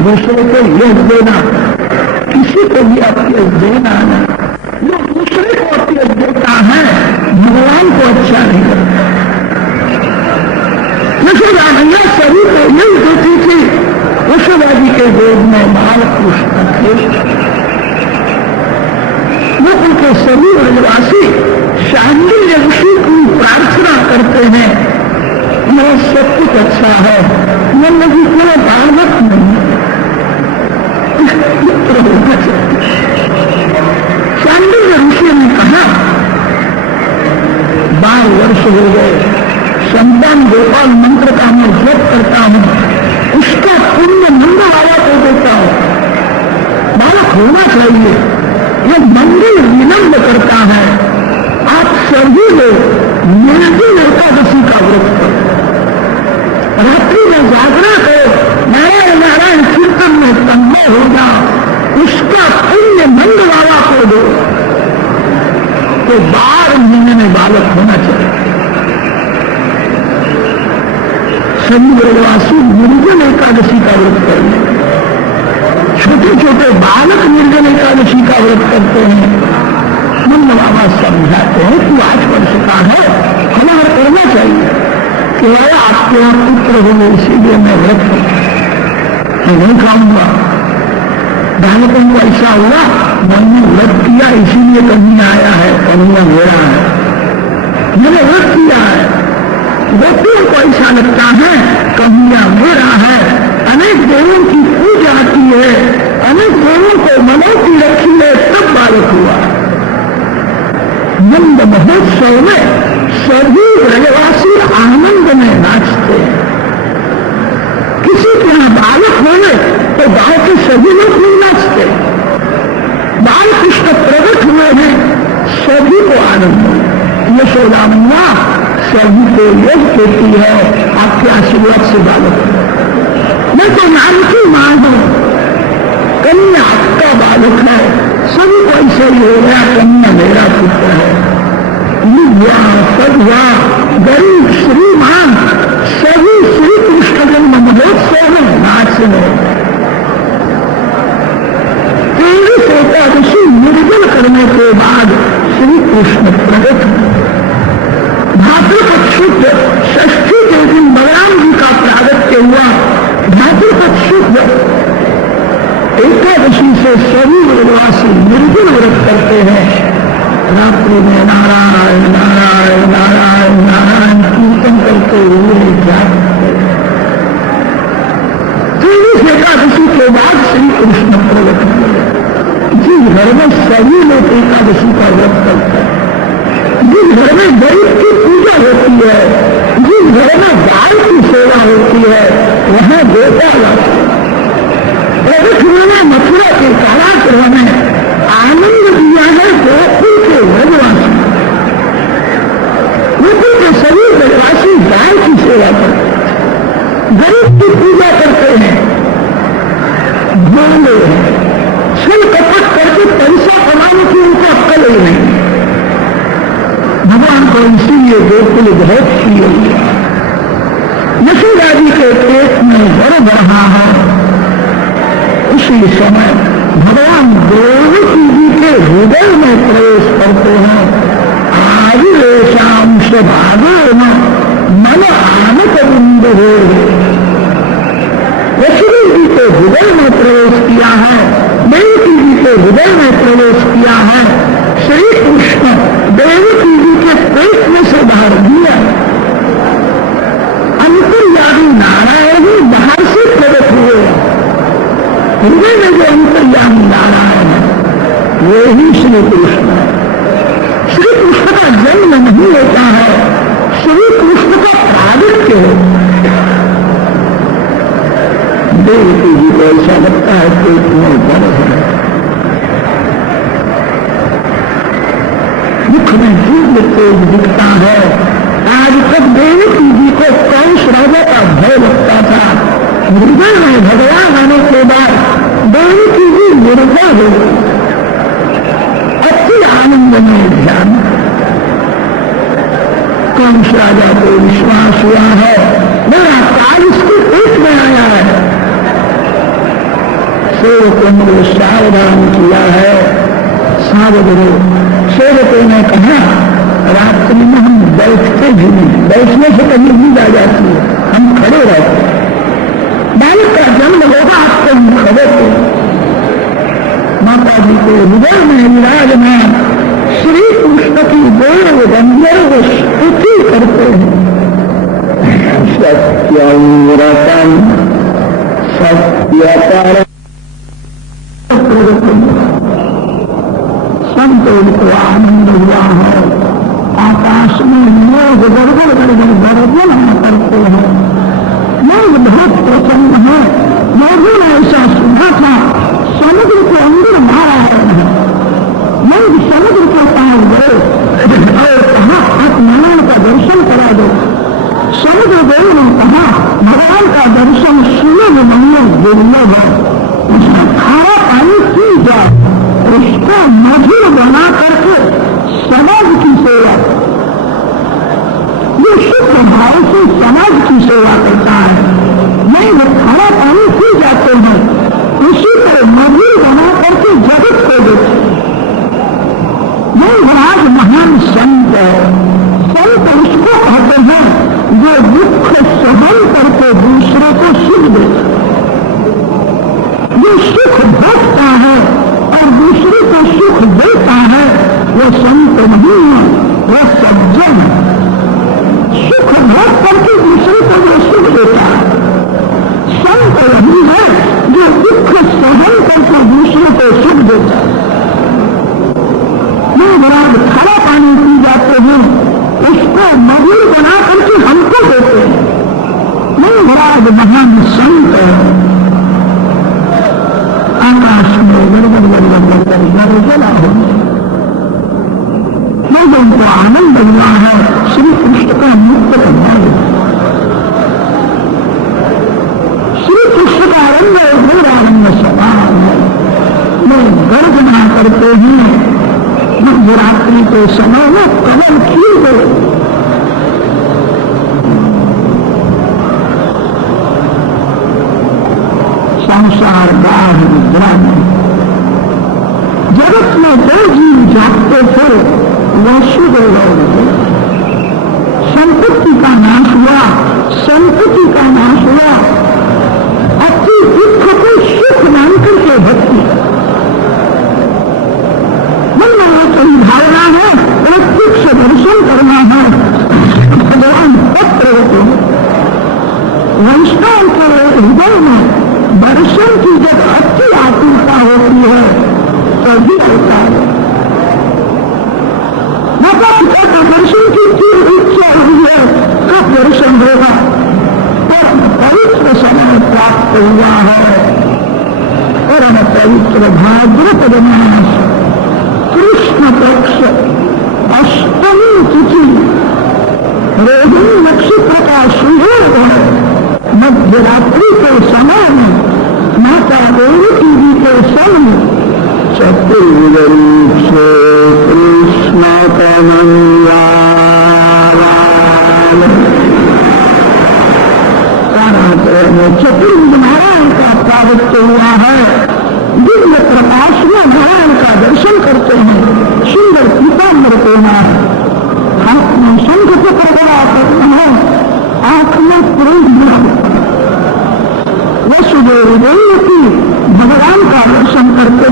दूसरे को यश देना, किसी को भी अपयश देना नहीं। जो दूसरे को अपयश देता है भगवान को अच्छा नहीं करता। यशोदा मैया सभी को यश देती थी। यशोदा जी के गोद में बाल कृष्ण थे। वो उनके सभी ब्रजवासी शांडिल्य ऋषि की प्रार्थना करते हैं, मेरा सब कुछ अच्छा है, नंद जी को बालक नहीं पुत्र होना चाहिए। शांडिल्य ऋषि ने कहा, 12 वर्ष हो गए, संतान गोपाल मंत्र का मैं जप करता हूं, उसका पुण्य नंद बाबा को देता हूं, बालक होना चाहिए। यह मंदिर विलंब करता है। आप सभी लोग निर्जल एकादशी का व्रत करो, रात्रि में जागरण करो, नारायण नारायण कीर्तन में तन्मय हो जाओ, उसका पुण्य नंद बाबा को दो, तो 12 महीने में बालक होना चाहिए। सभी ब्रजवासी निर्जल एकादशी का व्रत करें। छोटे छोटे बालक निर्जल एकादशी का व्रत करते हैं। नंद बाबा समझाते हैं कि 8 वर्ष का है, हमें करना चाहिए कि आपके यहाँ पुत्र हो, इसीलिए मैं व्रत मैं नहीं खाऊंगा। बालकों को ऐसा हुआ, मैंने व्रत किया इसीलिए कन्या आया है, कन्या मेरा है, मैंने व्रत किया है। गोपियों को ऐसा लगता है कन्या मेरा है। अनेक देवों की पूजा की है, अनेक देवों को मनोती रखी है, तब बालक हुआ। नंद महोत्सव में सभी ब्रजवासी आनंद में नाचते हैं। किसी के यहाँ बालक होने तो गांव के सभी लोग नहीं नाचते। बाल कृष्ण प्रकट हुए हैं, सभी को आनंद हो। यशोदा मैया सभी को यश देती है, आपके आशीर्वाद से बालक। मैं तो नाम की मां हूं, कन्या आपका बालक है, सभी को ऐसे ही हो गया, कन्या मेरा पुत्र है। विद्या सद्वा गरीब श्रीमान सभी श्री कृष्ण जन्म महोत्सव में नाचने। 23 एकादशी निर्जल करने के बाद श्री कृष्ण प्रकट। भाद्रपद शुद्ध षष्ठी के दिन बलराम जी का प्रागट्य हुआ। भाद्रपद शुद्ध एकादशी से सभी ब्रजवासी निर्जल व्रत करते हैं। रात्रि में नारायण नारायण नारायण नारायण कीर्तन करते हुए जागते। 23 एकादशी के बाद श्री कृष्ण प्रकट हुए। जिस घर में सभी लोग एकादशी का व्रत करते हैं, जिस घर में गरीब की पूजा होती है, जिस घर में गाय की सेवा होती है, वहां गोपाल आते हैं। प्रकट हुए मथुरा के कारागृह में आनंद दिया है गोकुल के ब्रजवासी। गोकुल के सभी ब्रजवासी गाय की सेवा करते हैं, गरीब की पूजा करते हैं, भोले हैं, छल कपट करके पैसा कमाने की उनको अक्कल ही नहीं। देवकी जी के हृदय में प्रवेश किया है। श्री कृष्ण देवकी जी के पेट में से बाहर दिया। अंतर्यामी नारायण ही बाहर से प्रकट हुए। हृदय में जो अंतर्यामी नारायण है वो ही श्री कृष्ण है। श्री कृष्ण का जन्म नहीं होता है, श्री कृष्ण का प्रागट्य है। देवकी जी को ऐसा लगता है पेट में दर्द है, मुख में दिव्य तेज दिखता है। आज तक देवकी जी को कंस राजा का भय लगता था। हृदय में भगवान आने के बाद देवकी जी निर्भय हो अति आनंद में ध्यान। कंस राजा को विश्वास हुआ है मेरा काल इसके पेट में आया है। सेवकों ने सावधान किया है, सावधान सेवकों ने कहा रात्रि में हम बैठते भी नहीं, बैठने से कभी नींद आ जाती है, हम खड़े रहते। बालक का जन्म होगा आपको हम खड़े थे। माता जी के हृदय में विराजमान श्री कृष्ण की देव गंधर्व स्तुति करते हैं। सत्यव्रतम सत्यपर संतों को आनंद हुआ है। आकाश में मेघ गड़बड़ गड़बड़ गड़बड़ करते हैं। मेघ बहुत प्रसन्न है। मेघों ने ऐसा सुना था समुद्र के अंदर नारायण है। मेघ समुद्र के पार गए और कहा आप नारायण का दर्शन करा दो। समुद्र देव ने कहा भगवान का दर्शन सुलभ नहीं दुर्लभ है, उसका खारा पानी पी जाए, उसको मधुर बना करके समाज की सेवा, ये शुद्ध भाव से समाज की सेवा करता है। नहीं वो खारा पानी पी जाते हैं, उसी पर मधुर बना करके जगत को देते हैं। नहीं महाराज महान संत है। संत उसको कहते हैं जो दुख सहन करके दूसरे को सुख देता है। जो सुख भोगता है और दूसरे को सुख देता है वह संत नहीं है, वह सज्जन है। सुख भोग करके दूसरे को जो सुख देता है संत नहीं है, जो दुख सहन करके दूसरे को सुख देता है। ये बराब खारा पानी पी जाते हैं, उसको मधुर बना करके हमको देते हैं। नहीं बराब महान संत है। आकाश में गड़बड़ गड़बड़ गड़बड़ गड़बड़ा हो लोगों को आनंद हुआ है। श्री कृष्ण का मुक्त करना है। श्री कृष्ण का रंग मेरा रंग समान है। लोग गर्जना करते हैं मध्यरात्रि के समय में कमल खिल गए। संसार गाढ़ निद्रा में जगत में दो जीव जागते थे, वसुदेव और संपत्ति का नाश हुआ, संपत्ति का नाश हुआ। अति दुख को सुख मान करके भक्ति मन में कोई भावना है, प्रत्यक्ष दर्शन करना है। भगवान पत्र वैष्णव के हृदय में दर्शन की जब अति आतुरता होती है तभी होता है। माता पिता का दर्शन की तीव्र इच्छा हुई है कब दर्शन होगा। परम पवित्र समय प्राप्त हुआ है। परम पवित्र भाद्रपद मास कृष्ण पक्ष अष्टमी तिथि रोहिणी नक्षत्र का सुयोग है। मध्य रात्रि के समय में माता देवकी जी के संग चतुर्वेद से कृष्ण कन्हैया में चतुर्वेद नारायण का प्रागट्य हुआ है। दिव्य प्रकाश में नारायण का दर्शन करते हैं। सुंदर पीताम्बर कोना हाथ में शंख चक्र बड़ा करते हैं, आंख में पुरुष वसुदेव देवकी भगवान का दर्शन करते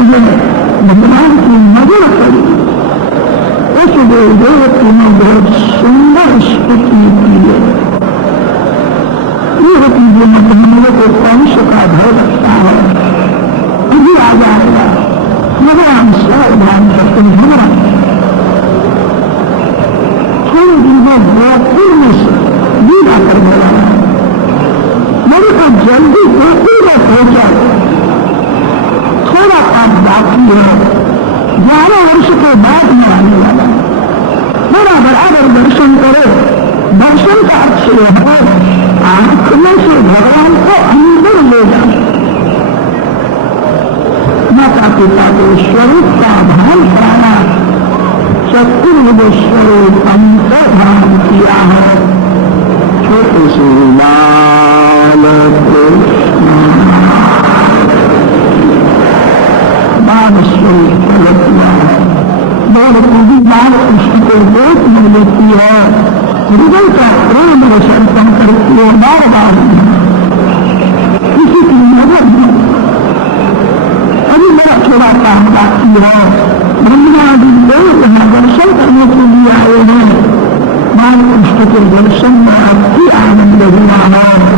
वर्ष के बाद में आने वाला है। मेरा बराबर दर्शन करो। दर्शन का अर्थ यह है आंख में से भगवान को अंदर ले जाए। माता पिता के स्वरूप का भान कराना चतुर्वेश्वर अंतर्धान किया है। छोटे से लाल बाल स्वरूप प्रकट किया है। बहुत पूरी बाल उसको देख में लेती है, हृदय का प्रेम समर्पण करती है। बार बार किसी की मदद नहीं। अभी मेरा थोड़ा काम बाकी है। ब्रह्मादि लोग यहाँ दर्शन करने के लिए आए हैं। बाल कृष्ण के दर्शन में अति आनंद हुआ है।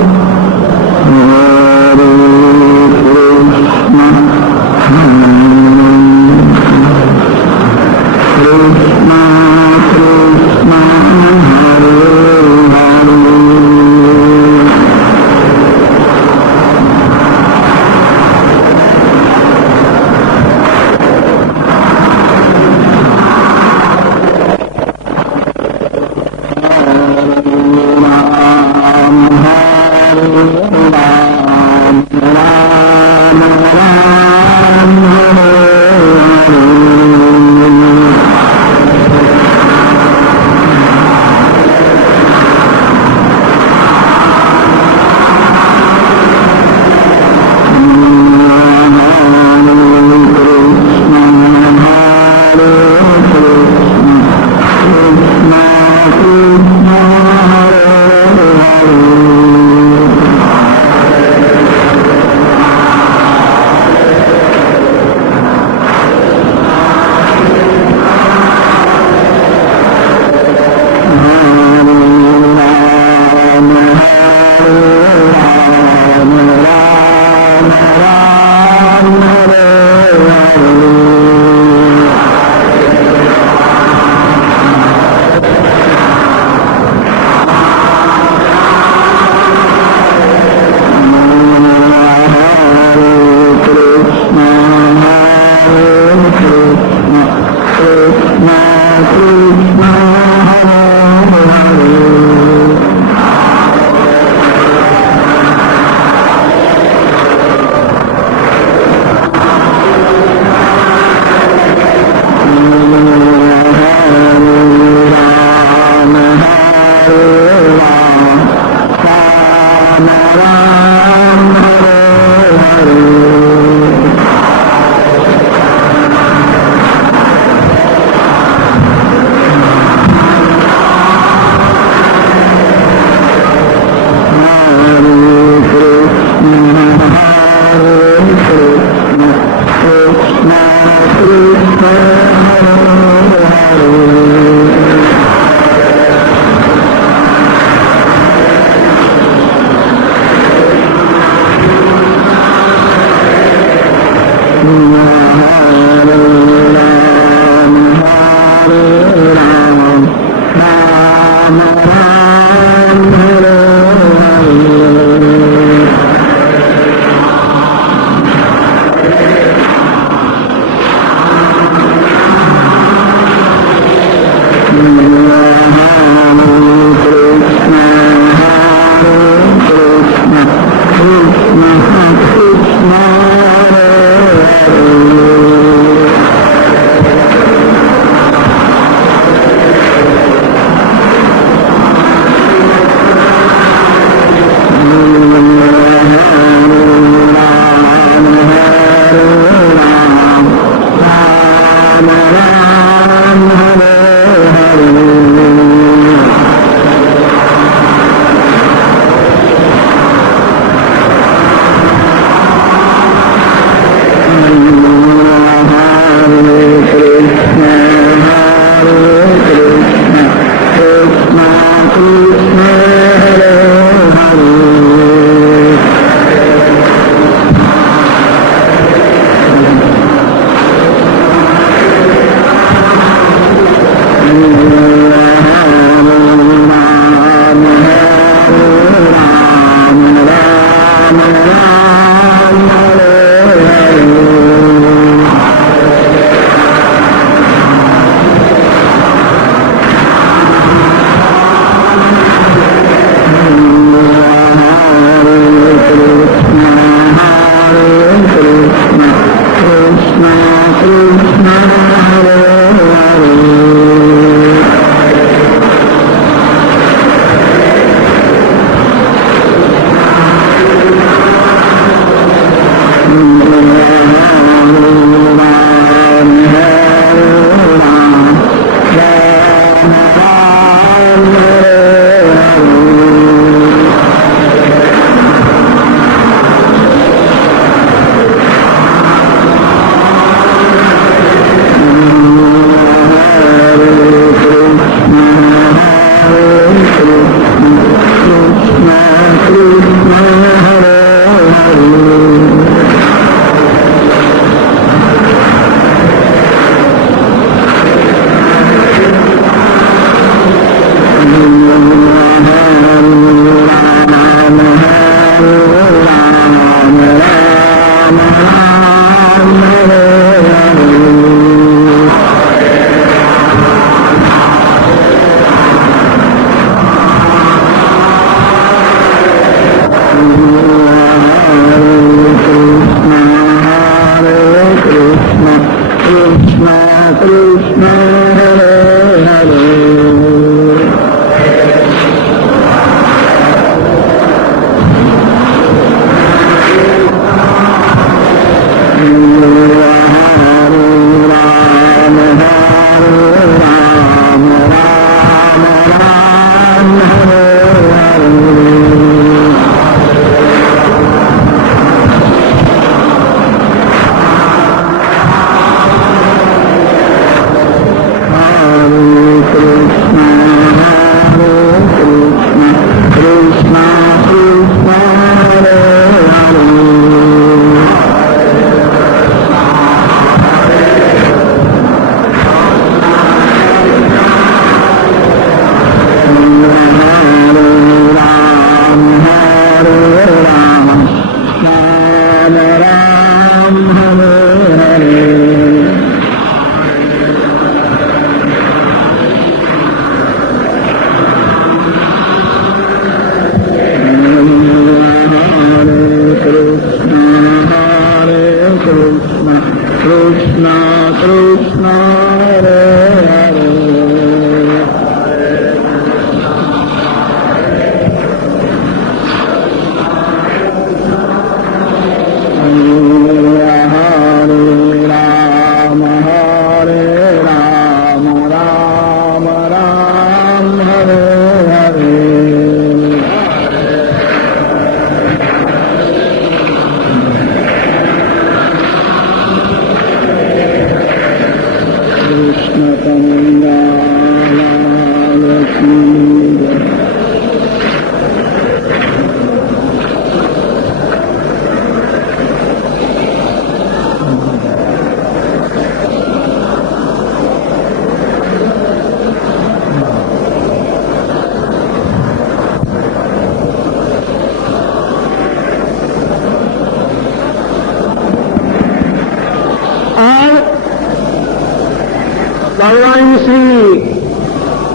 भगवान श्री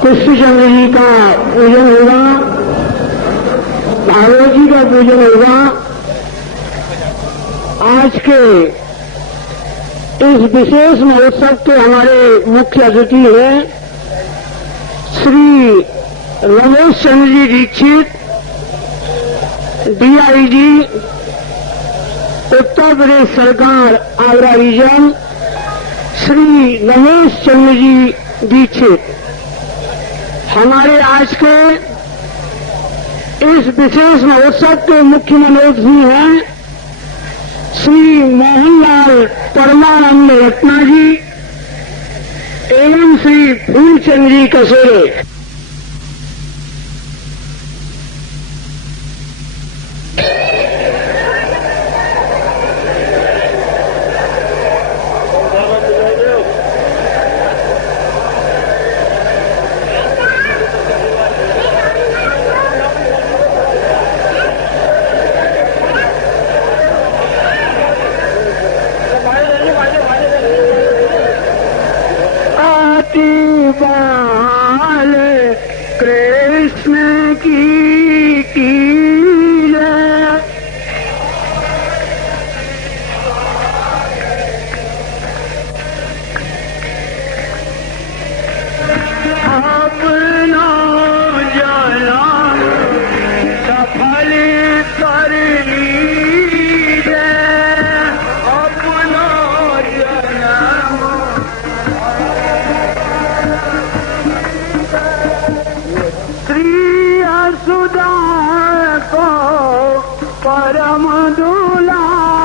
कृष्णचंद्र जी का पूजन होगा, भागवत जी का पूजन होगा। आज के इस विशेष महोत्सव के हमारे मुख्य अतिथि हैं श्री रमेश चंद्र जी दीक्षित, डीआईजी, उत्तर प्रदेश सरकार, आगरा रीजन, श्री रमेश चंद्र जी दीक्षित। हमारे आज के इस विशेष महोत्सव के मुख्य मनोरथी हैं श्री मोहनलाल परमानंद रत्ना जी एवं श्री फूलचंद जी कसेरे। बाल परम दुलारो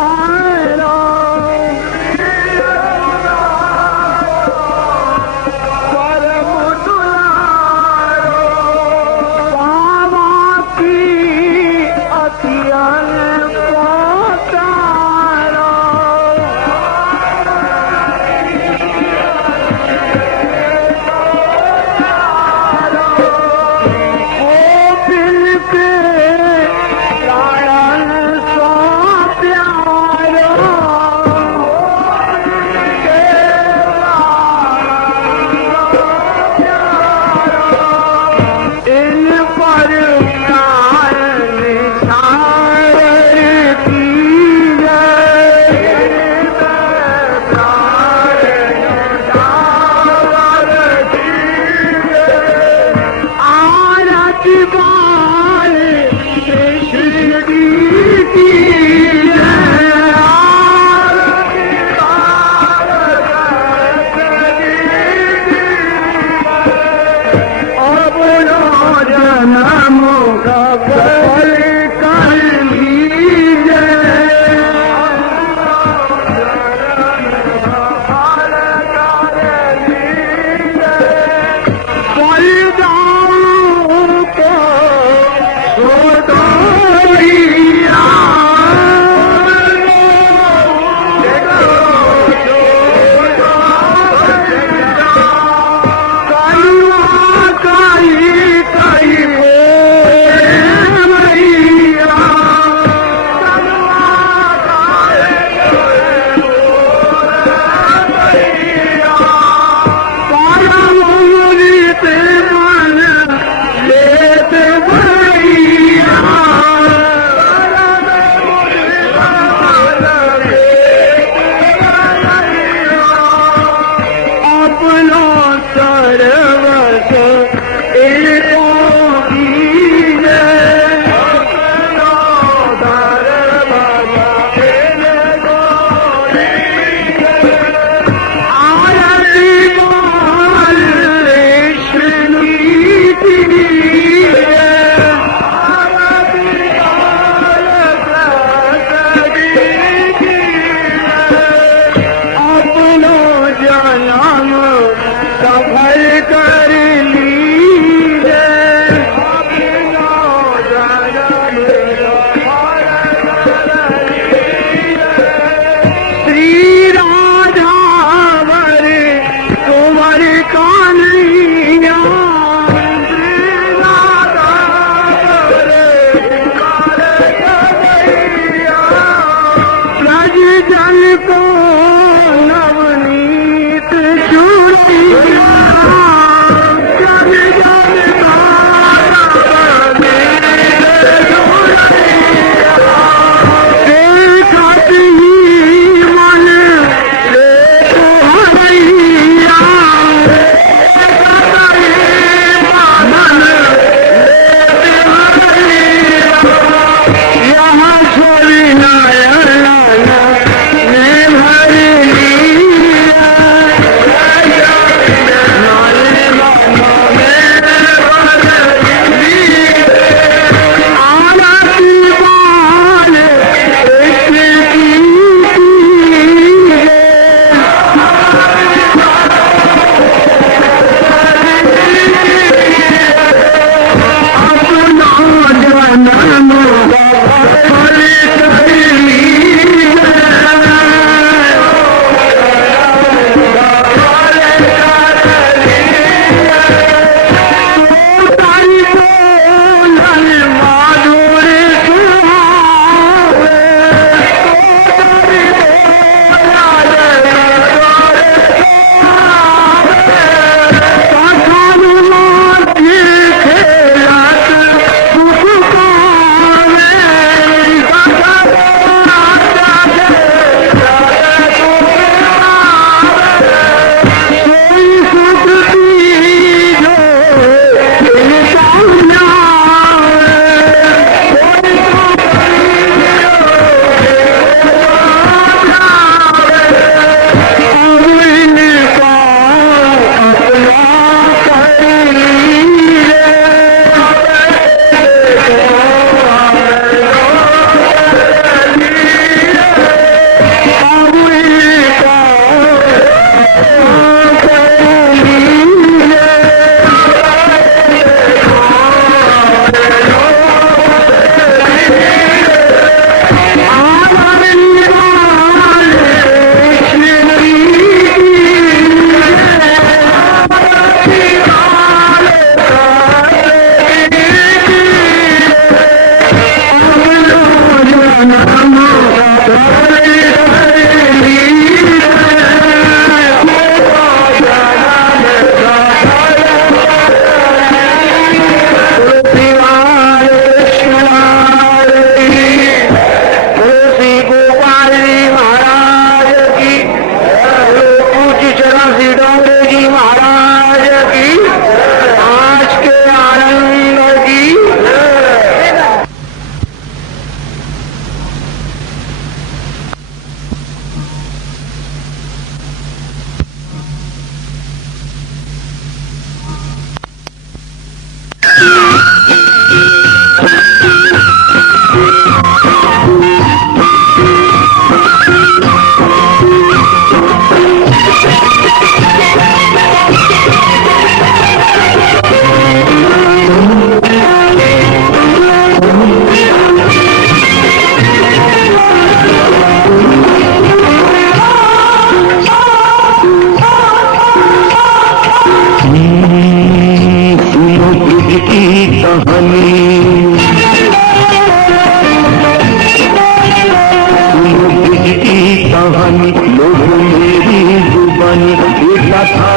परम दुलारो बाबा की अतियन पोतारो ओ बिन के लायन सो प्यारो इन पर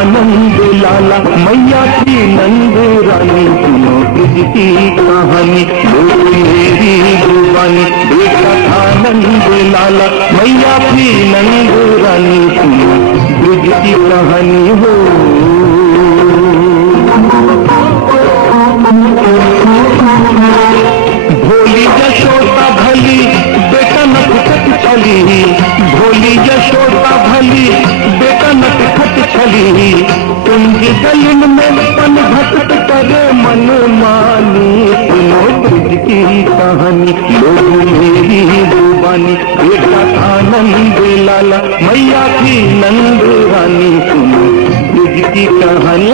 नंद लाला मैया थी नंद रानी, सुनो इसकी कहानी लोग मेरी जुबानी। बेटा था नंद लाला मैया थी नंद रानी, सुनो ब्रज की कहानी हो। भोली यशोदा भली बेटा नटखट छली, भोली यशोदा भली बेटा नटखट छली। कुंज गलिन में पन भटक करे मन मानी, सुनो ब्रज की कहानी लोग मेरी जुबानी। बेटा था नंद लाला मैया थी नंद रानी, सुनो ब्रज की कहानी।